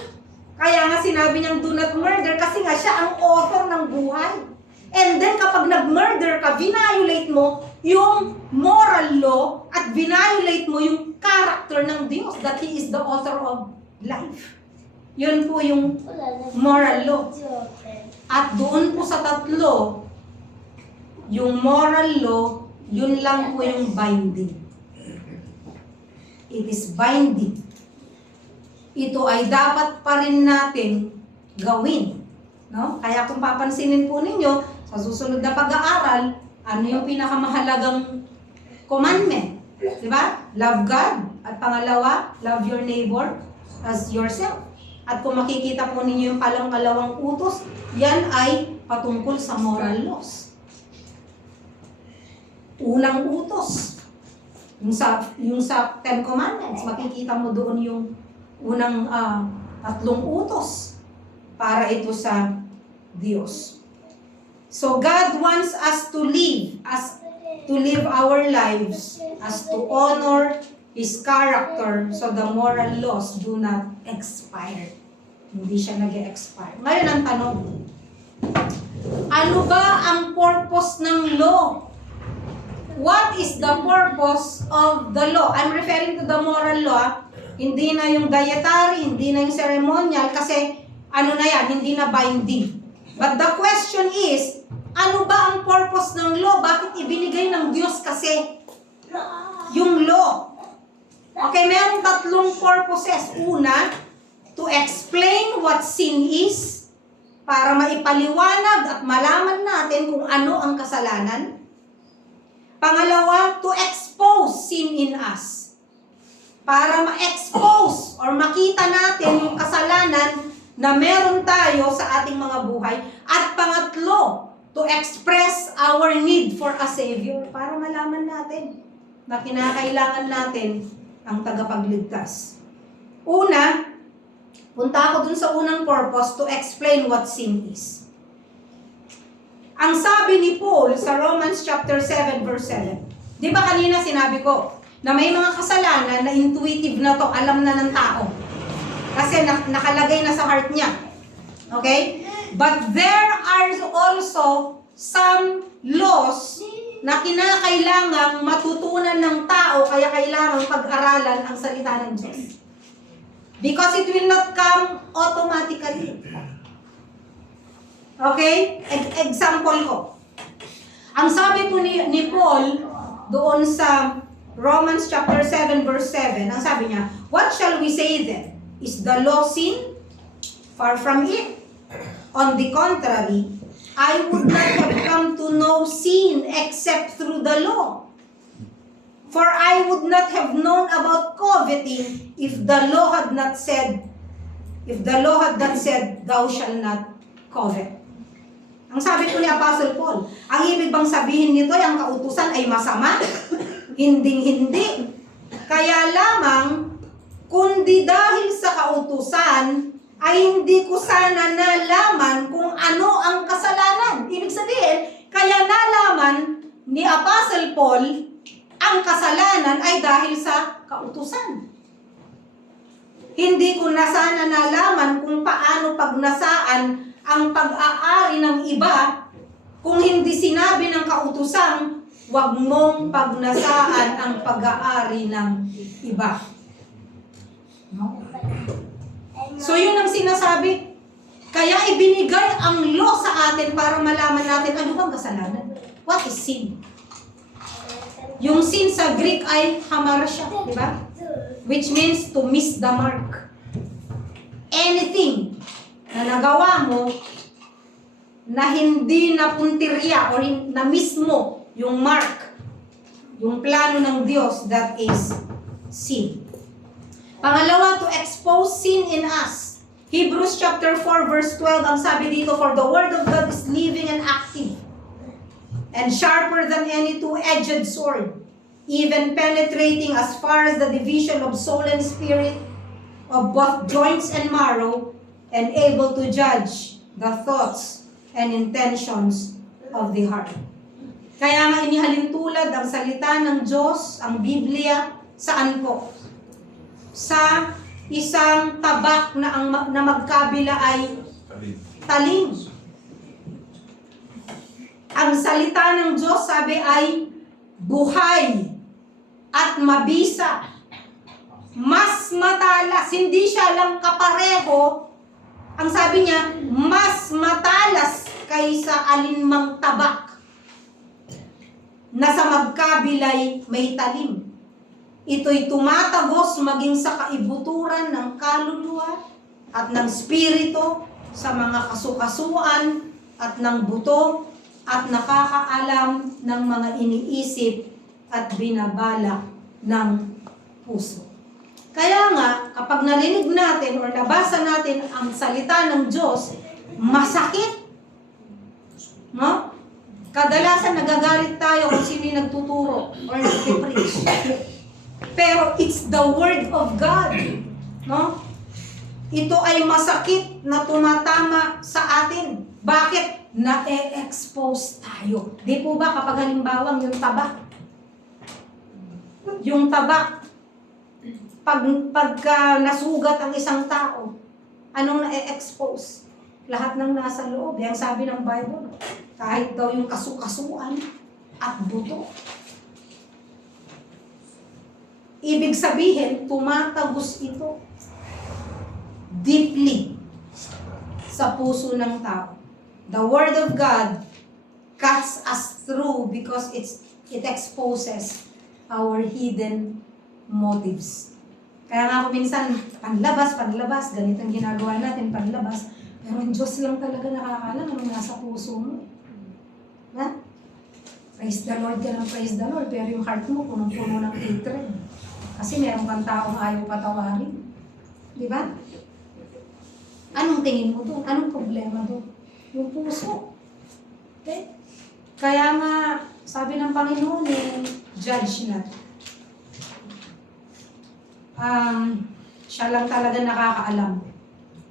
Kaya nga sinabi niyang do not murder kasi nga siya ang author ng buhay. And then kapag nag-murder ka, violate mo yung moral law at violate mo yung character ng Diyos that He is the author of life. Yun po yung moral law. At doon po sa tatlo, yung moral law, yun lang po yung binding. It is binding. Ito ay dapat pa rin natin gawin. No? Kaya kung papansinin po ninyo, sa susunod na pag-aaral, ano yung pinakamahalagang commandment? Diba? Love God. At pangalawa, love your neighbor as yourself. At kung makikita po ninyo yung kalawang utos, yan ay patungkol sa moral laws. Unang utos. Yung sa 10 Commandments, makikita mo doon yung unang Tatlong utos para ito sa Diyos. So God wants us to live our lives as to honor His character, so the moral laws do not expire. Hindi siya nag-expire. Ngayon ang tanong, ano ba ang purpose ng law? What is the purpose of the law? I'm referring to the moral law. Hindi na yung dietary, hindi na yung ceremonial, kasi ano na yan, hindi na binding. But the question is, ano ba ang purpose ng law? Bakit ibinigay ng Diyos kasi yung law? Okay, mayroong tatlong purposes. Una, to explain what sin is, para maipaliwanag at malaman natin kung ano ang kasalanan. Pangalawa, to expose sin in us, para ma-expose or makita natin yung kasalanan na meron tayo sa ating mga buhay. At pangatlo, to express our need for a Savior, para malaman natin na kinakailangan natin ang tagapagligtas. Una, punta ako dun sa unang purpose, to explain what sin is. Ang sabi ni Paul sa Romans chapter 7 verse 7, di ba kanina sinabi ko na may mga kasalanan na intuitive na to, alam na ng tao. Kasi nakalagay na sa heart niya. Okay? But there are also some laws na kinakailangang matutunan ng tao, kaya kailangang pag-aralan ang salita ng Diyos. Because it will not come automatically. Okay? Example ko. Ang sabi po ni Paul doon sa Romans chapter 7 verse 7, ang sabi niya, what shall we say then? Is the law sin? Far from it. On the contrary, I would not have come to know sin except through the law. For I would not have known about coveting if the law had not said, thou shalt not covet. Ang sabi po ni Apostle Paul, ang ibig bang sabihin nito, ang kautusan ay masama? Hinding-hindi. Kaya lamang, kundi dahil sa kautusan, ay hindi ko sana nalaman kung ano ang kasalanan. Ibig sabihin, kaya nalaman ni Apostle Paul ang kasalanan ay dahil sa kautusan. Hindi ko na sana nalaman kung paano pagnasaan ang pag-aari ng iba kung hindi sinabi ng kautusan, huwag mong pagnasaan ang pag-aari ng iba. No? So yun ang sinasabi. Kaya ibinigay ang law sa atin para malaman natin ano bang kasalanan. What is sin? Yung sin sa Greek ay hamarasya, di ba? Which means to miss the mark. Anything na nagawa mo na hindi napuntirya or na mismo yung mark, yung plano ng Diyos, that is sin. Pangalawa, to expose sin in us. Hebrews chapter 4 verse 12, ang sabi dito, for the word of God is living and active, and sharper than any two-edged sword, even penetrating as far as the division of soul and spirit, of both joints and marrow, and able to judge the thoughts and intentions of the heart. Kaya nga inihalintulad ang salita ng Diyos, ang Biblia, saan po? Sa isang tabak na magkabila ay talim. Ang salita ng Diyos, sabi, ay buhay at mabisa. Mas matalas, hindi siya lang kapareho. Ang sabi niya, mas matalas kaysa alinmang tabak na sa magkabilay may talim. Ito'y tumatagos maging sa kaibuturan ng kaluluwa at ng spirito, sa mga kasukasuan at ng buto, at nakakaalam ng mga iniisip at binabalak ng puso. Kaya nga, kapag narinig natin o nabasa natin ang salita ng Diyos, masakit. No? Kadalasan nagagalit tayo kung sino yung nagtuturo or nagpipreach. Pero it's the Word of God. No? Ito ay masakit na tumatama sa atin. Bakit? Na-expose tayo. Di po ba kapag halimbawang yung tabak, pagka nasugat ang isang tao, anong na-expose? Lahat ng nasa loob. Yang sabi ng Bible, kahit daw yung kasukasuan at buto. Ibig sabihin, tumatagos ito deeply sa puso ng tao. The Word of God cuts us through because it exposes our hidden motives. Kaya nga ako minsan, panlabas, ganito ang ginagawa natin, panlabas. Pero ang Diyos lang talaga nakakalam anong nasa puso mo. Ha? Praise the Lord ka ng praise the Lord, pero yung heart mo punong-puno ng hatred. Kasi meron kang taong ayaw patawarin. Di ba? Anong tingin mo doon? Anong problema doon? Yung puso. Okay? Kaya nga, sabi ng Panginoon judge na. Siya lang talaga nakakaalam.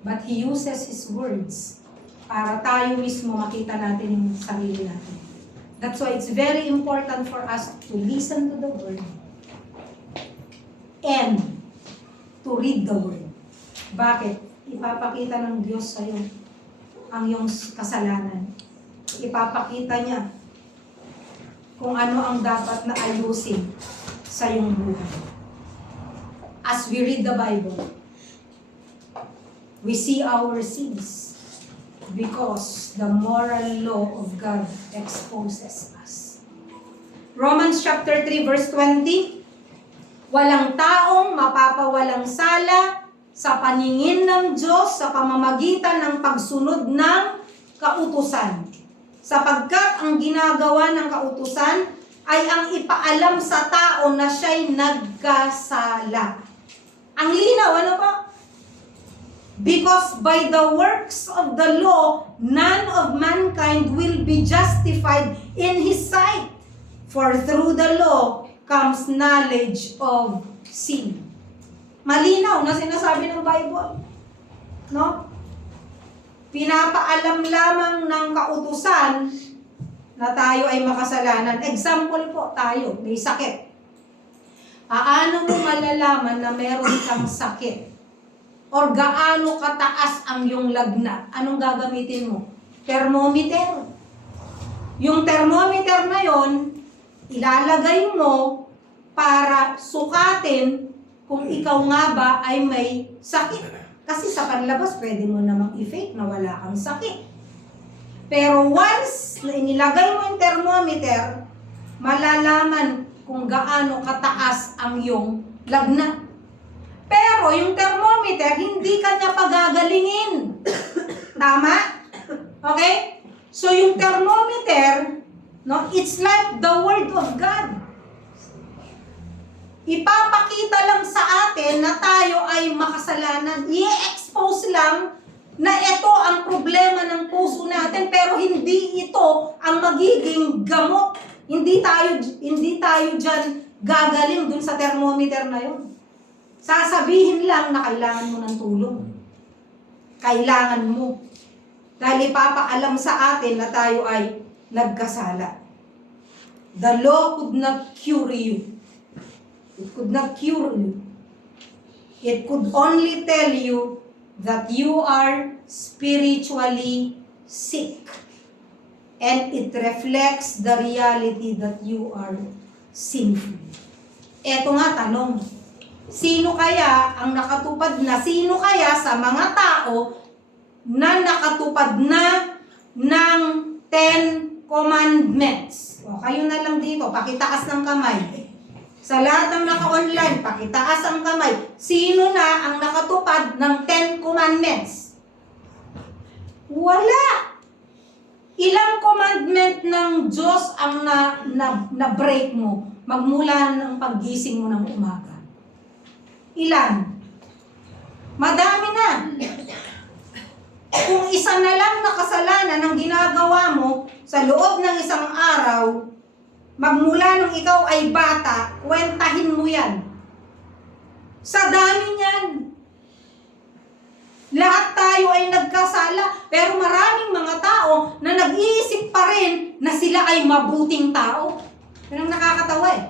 But He uses His words para tayo mismo makita natin yung sarili natin. That's why it's very important for us to listen to the Word and to read the Word. Bakit? Ipapakita ng Diyos sa'yo ang iyong kasalanan. Ipapakita niya kung ano ang dapat na ayusin sa iyong buhay. As we read the Bible, we see our sins because the moral law of God exposes us. Romans chapter 3 verse 20, walang taong mapapawalang sala sa paningin ng Diyos sa pamamagitan ng pagsunod ng kautusan. Sapagkat ang ginagawa ng kautusan ay ang ipaalam sa tao na siya'y nagkasala. Ang linaw, ano pa? Because by the works of the law, none of mankind will be justified in His sight. For through the law comes knowledge of sin. Malinaw na sinasabi ng Bible. No? Pinapaalam lamang ng kautusan na tayo ay makasalanan. Example po, tayo, may sakit. Paano mo malalaman na meron kang sakit? Or gaano kataas ang iyong lagnat? Anong gagamitin mo? Thermometer. Yung thermometer na yon, ilalagay mo para sukatin kung ikaw nga ba ay may sakit. Kasi sa panlabas, pwede mo namang i-fake na wala kang sakit. Pero once na inilagay mo yung thermometer, malalaman kung gaano kataas ang iyong lagnat. Pero yung thermometer, hindi kanya pagagalingin. Tama? Okay? So yung thermometer, no, it's like the Word of God. Ipapakita lang sa atin na tayo ay makasalanan. I-expose lang na ito ang problema ng puso natin, pero hindi ito ang magiging gamot. Hindi tayo dyan gagaling dun sa thermometer na yun. Sasabihin lang na kailangan mo ng tulong. Kailangan mo. Dahil ipapaalam sa atin na tayo ay nagkasala. The law could not cure you. It could not cure you. It could only tell you that you are spiritually sick. And it reflects the reality that you are sinful. Eto nga tanong, sino kaya ang nakatupad na? Sino kaya sa mga tao na nakatupad na ng 10 Commandments? O, kayo na lang dito, pakitaas ng kamay. Sa lahat ng naka-online, pakitaas ang kamay. Sino na ang nakatupad ng 10 Commandments? Wala. Ilang commandment ng Diyos ang na-break mo magmula ng paggising mo ng umaga? Ilan? Madami na. Kung isa na lang na kasalanan ang ginagawa mo sa loob ng isang araw, magmula nung ikaw ay bata, kwentahin mo yan. Sa dami niyan. Lahat tayo ay nagkasala, pero maraming mga tao na nag-iisip pa rin na sila ay mabuting tao. Yan ang nakakatawa eh.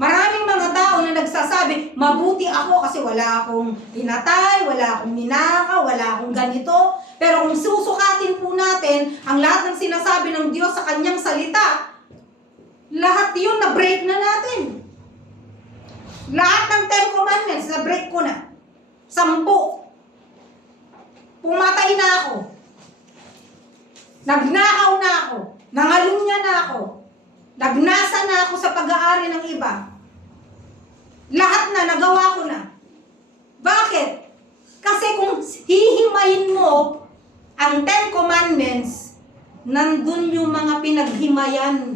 Maraming mga tao na nagsasabi, mabuti ako kasi wala akong hinatay, wala akong ninakaw, wala akong ganito. Pero kung susukatin po natin ang lahat ng sinasabi ng Diyos sa kanyang salita, lahat yun na-break na natin. Lahat ng 10 commandments, na-break ko na. 10. Pumatay na ako. Nagnakaw na ako. Nangalunya na ako. Nagnasa na ako sa pag-aari ng iba. Lahat na, nagawa ko na. Bakit? Kasi kung hihimayin mo ang 10 commandments, nandun yung mga pinaghimayan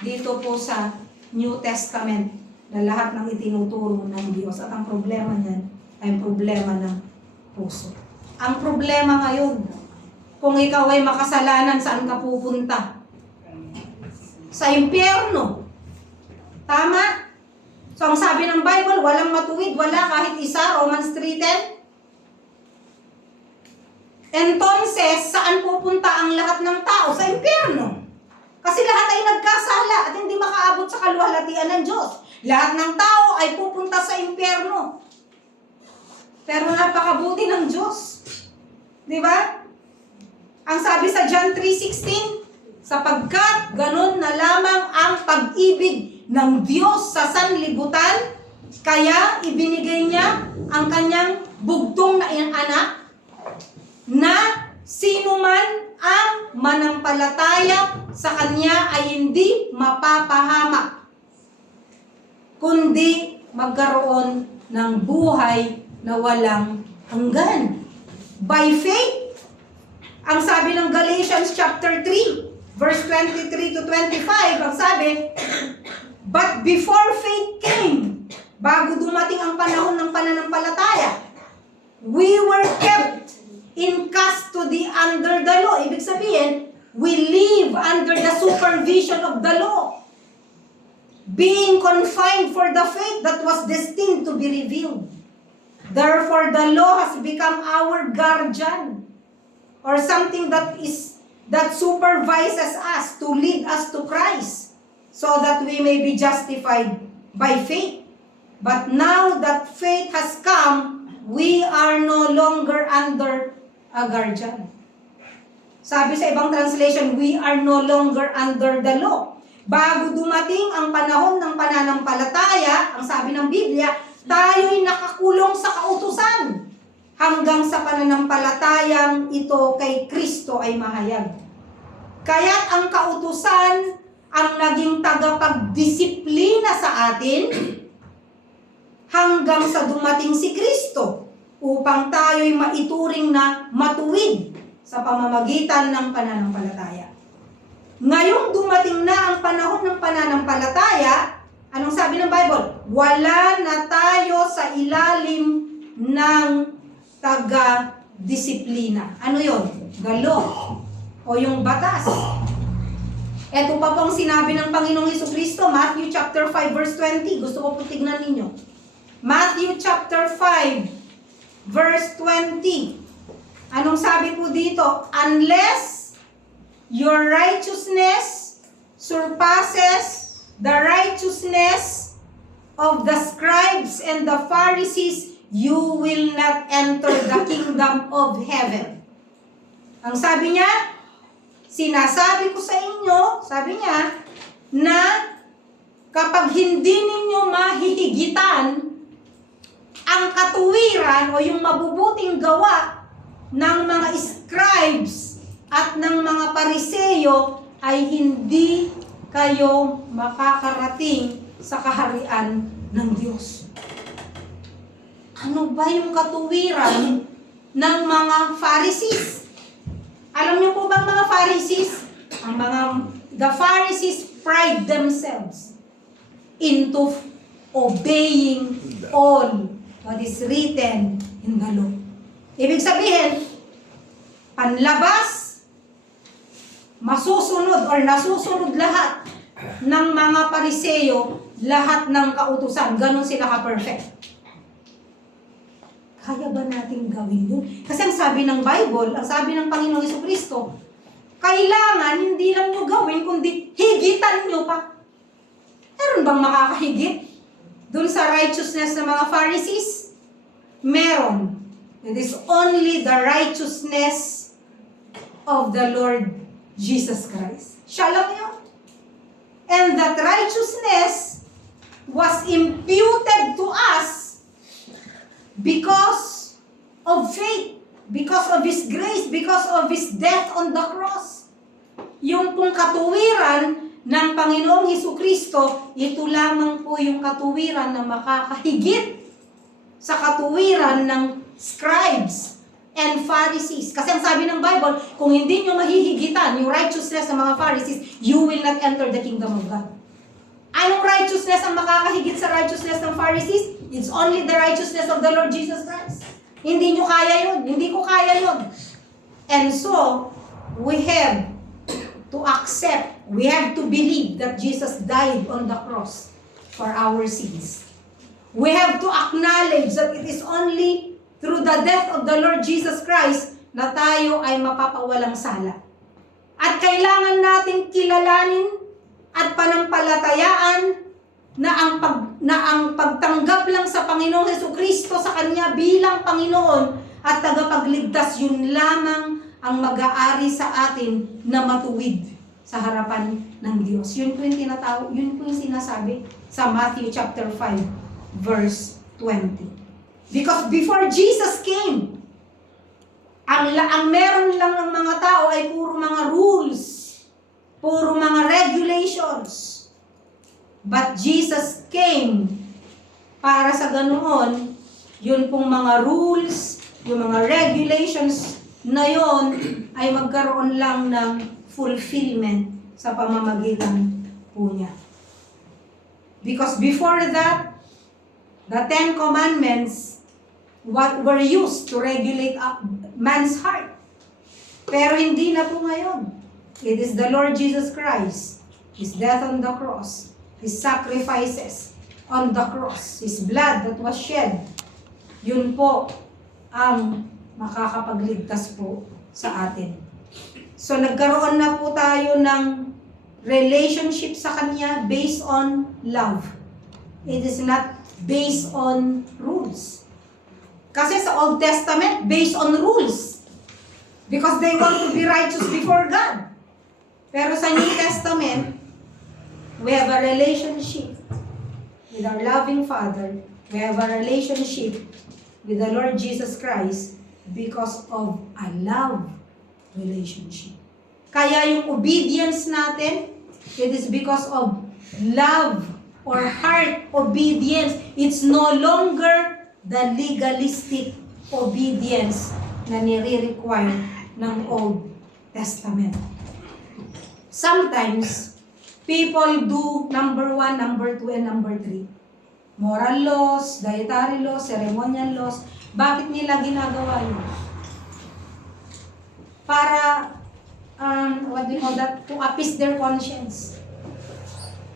dito po sa New Testament na lahat ng itinuturo ng Diyos. At ang problema niyan ay ang problema ng puso. Ang problema ngayon, kung ikaw ay makasalanan, saan ka pupunta? Sa impyerno. Tama? So ang sabi ng Bible, walang matuwid, wala kahit isa, Romans 3:10. Entonces, saan pupunta ang lahat ng tao? Sa impyerno. Kasi lahat ay nagkasala at hindi makaabot sa kaluwalhatian ng Diyos. Lahat ng tao ay pupunta sa impyerno. Pero napakabuti ng Diyos. Di ba? Ang sabi sa John 3:16, sapagkat ganun na lamang ang pag-ibig ng Diyos sa sanlibutan, kaya ibinigay niya ang kanyang bugtong na anak, na sino man ang manampalataya sa kanya ay hindi mapapahamak, kundi magkaroon ng buhay na walang hanggan. By faith, ang sabi ng Galatians chapter 3, verse 23 to 25, ang sabi, but before faith came, bago dumating ang panahon ng pananampalataya, we were kept in custody under the law. Ibig sabihin, we live under the supervision of the law, being confined for the faith that was destined to be revealed. Therefore, the law has become our guardian, or something that supervises us to lead us to Christ, so that we may be justified by faith. But now that faith has come, we are no longer under a guardian. Sabi sa ibang translation, we are no longer under the law. Bago dumating ang panahon ng pananampalataya, ang sabi ng Biblia, tayo'y nakakulong sa kautusan hanggang sa pananampalatayang ito kay Kristo ay mahayag. Kaya't ang kautusan ang naging tagapagdisiplina sa atin hanggang sa dumating si Kristo upang tayo'y maituring na matuwid sa pamamagitan ng pananampalataya. Ngayong dumating na ang panahon ng pananampalataya, anong sabi ng Bible? Wala na tayo sa ilalim ng taga-disiplina. Ano yon? The law. O yung batas. Ito pa pong sinabi ng Panginoong Hesukristo, Matthew chapter 5 verse 20. Gusto ko po tignan ninyo. Matthew chapter 5 verse 20. Anong sabi po dito? Unless your righteousness surpasses the righteousness of the scribes and the Pharisees, you will not enter the kingdom of heaven. Ang sabi niya, sinasabi ko sa inyo, sabi niya, na kapag hindi ninyo mahihigitan ang katuwiran o yung mabubuting gawa ng mga scribes at ng mga Pariseyo, ay hindi kayo makakarating sa kaharian ng Diyos. Ano ba yung katuwiran ng mga Pharisees? Alam niyo po bang mga Pharisees? The Pharisees pride themselves into obeying all what is written in the law. Ibig sabihin, panlabas, masusunod or nasusunod lahat ng mga Pariseyo, lahat ng kautusan. Ganon sila ka-perfect. Kaya ba natin gawin yun? Kasi ang sabi ng Bible, ang sabi ng Panginoong Jesucristo, kailangan hindi lang nyo gawin, kundi higitan nyo pa. Meron bang makakahigit dun sa righteousness ng mga Pharisees? Meron. It is only the righteousness of the Lord Jesus Christ. Siya lang yun. And that righteousness was imputed to us because of faith, because of His grace, because of His death on the cross. Yung pong katuwiran ng Panginoong Jesucristo, ito lamang po yung katuwiran na makakahigit sa katuwiran ng scribes and Pharisees. Kasi ang sabi ng Bible, kung hindi nyo mahihigitan yung righteousness ng mga Pharisees, you will not enter the kingdom of God. Anong righteousness ang makakahigit sa righteousness ng Pharisees? It's only the righteousness of the Lord Jesus Christ. Hindi nyo kaya yun. Hindi ko kaya yun. And so, we have to accept, we have to believe that Jesus died on the cross for our sins. We have to acknowledge that it is only through the death of the Lord Jesus Christ na tayo ay mapapawalang sala. At kailangan nating kilalanin at panampalatayaan na ang pagtanggap lang sa Panginoong Jesucristo sa Kanya bilang Panginoon at tagapagligtas, yun lamang ang mag-aari sa atin na matuwid sa harapan ng Diyos. Yun po yung sinasabi sa Matthew chapter 5 verse 20. Because before Jesus came, ang meron lang ng mga tao ay puro mga rules, puro mga regulations. But Jesus came para sa ganoon, yun pong mga rules, yung mga regulations na yon ay magkaroon lang ng fulfillment sa pamamagitan po niya. Because before that, the 10 Commandments were used to regulate man's heart. Pero hindi na po ngayon. It is the Lord Jesus Christ, His death on the cross, His sacrifices on the cross, His blood that was shed. Yun po ang makakapagligtas po sa atin. So nagkaroon na po tayo ng relationship sa Kanya based on love. It is not based on rules. Kasi sa Old Testament, based on rules. Because they want to be righteous before God. Pero sa New Testament, we have a relationship with our loving Father. We have a relationship with the Lord Jesus Christ because of a love relationship. Kaya yung obedience natin, it is because of love or heart obedience. It's no longer the legalistic obedience na nire-require ng Old Testament. Sometimes, people do number 1, number 2, and number 3. Moral laws, dietary laws, ceremonial laws. Bakit nila ginagawa yun? Para, what do you call that? To appease their conscience.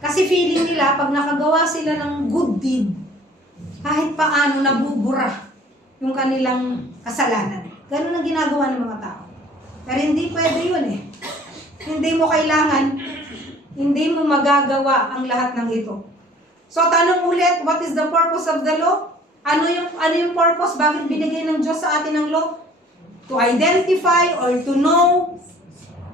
Kasi feeling nila, pag nakagawa sila ng good deed, kahit paano nabubura yung kanilang kasalanan. Ganun ang ginagawa ng mga tao. Pero hindi pwede yun eh. Hindi mo kailangan, hindi mo magagawa ang lahat ng ito. So, tanong ulit, what is the purpose of the law? Ano yung purpose? Bakit binigay ng Diyos sa atin ang law? To identify or to know,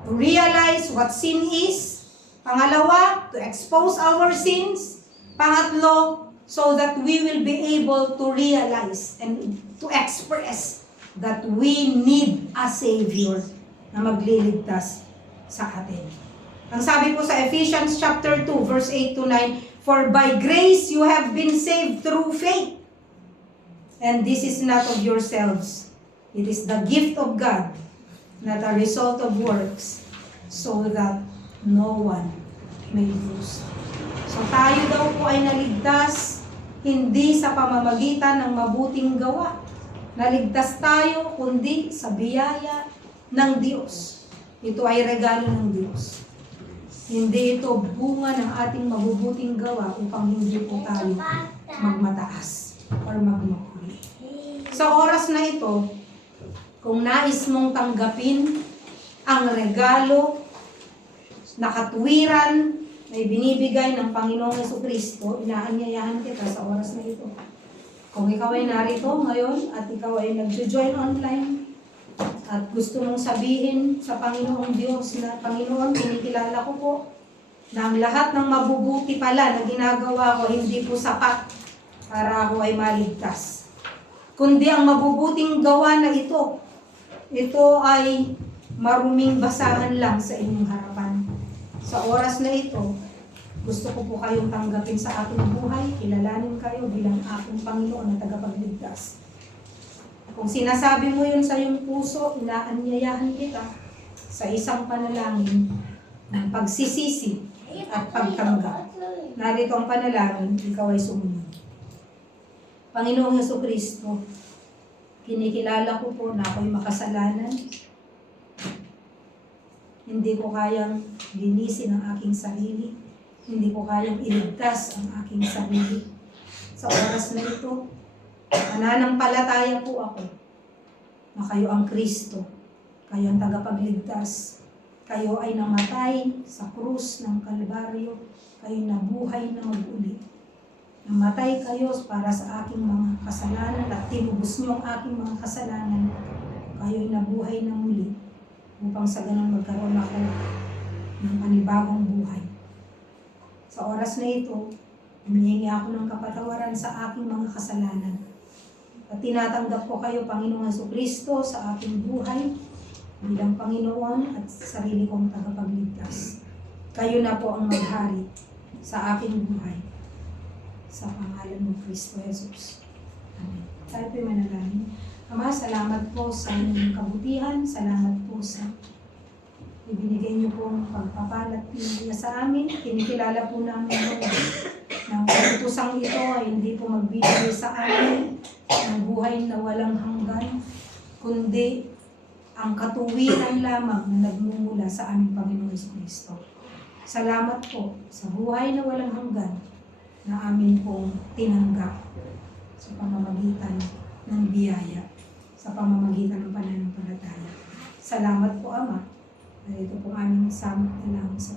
to realize what sin is. Pangalawa, to expose our sins. Pangatlo, so that we will be able to realize and to express that we need a Savior na magliligtas sa atin. Ang sabi po sa Ephesians chapter 2, verse 8 to 9, for by grace you have been saved through faith. And this is not of yourselves. It is the gift of God, not a result of works, so that no one may boast. So tayo daw po ay naligtas, hindi sa pamamagitan ng mabuting gawa. Naligtas tayo, kundi sa biyaya ng Diyos. Ito ay regalo ng Diyos. Hindi ito bunga ng ating mabubuting gawa upang hindi po tayo magmataas or magmahuli. Sa oras na ito, kung nais mong tanggapin ang regalo na katuwiran na ibinibigay ng Panginoong Jesucristo, inaanyayahan kita sa oras na ito. Kung ikaw ay narito ngayon at ikaw ay nag-join online at gusto mong sabihin sa Panginoong Diyos na, Panginoon, kinikilala ko po na ang lahat ng mabubuti pala na ginagawa ko hindi po sapat para ako ay maligtas. Kundi ang mabubuting gawa na ito ay maruming basahan lang sa inyong harapan. Sa oras na ito, gusto ko po kayong tanggapin sa aking buhay, kilalanin kayo bilang aking Panginoon na tagapagligtas. Kung sinasabi mo yun sa iyong puso, inaanyayahan kita sa isang panalangin ng pagsisisi at pagtanggap. Narito ang panalangin, ikaw ay sumunod. Panginoong Jesucristo, kinikilala ko po na ako'y makasalanan. Hindi ko kayang linisin ang aking sarili. Hindi ko kayang iligtas ang aking sarili. Sa oras na ito, mananampalataya po ako na kayo ang Kristo. Kayo ang tagapagligtas. Kayo ay namatay sa krus ng Kalbaryo. Kayo nabuhay na mag-uli. Namatay kayo para sa aking mga kasalanan at tinubos niyo ang aking mga kasalanan. Kayo ay nabuhay na muli upang sa ganun magkaroon ako ng panibagong buhay. Sa oras na ito, humihingi ako ng kapatawaran sa aking mga kasalanan. At tinatanggap ko kayo, Panginoong Jesucristo, sa aking buhay bilang Panginoon at sarili kong tagapagligtas. Kayo na po ang maghari sa aking buhay. Sa pangalan ng Kristo Jesus. Amen. Tayo po'y manalangin. Ama, salamat po sa inyong kabutihan. Salamat po sa ibinigay niyo pong pagpapalat pinaya sa amin. Kinikilala po namin mo na ang kautusang ito ay hindi po magbibigay sa amin ng buhay na walang hanggan, kundi ang katuwiran lamang na nagmumula sa aming Panginoong Jesucristo. Salamat po sa buhay na walang hanggan na amin pong tinanggap sa pamamagitan ng biyaya, sa pamamagitan ng pananampalataya. Salamat po, Ama. Narito po aming samot na lang sa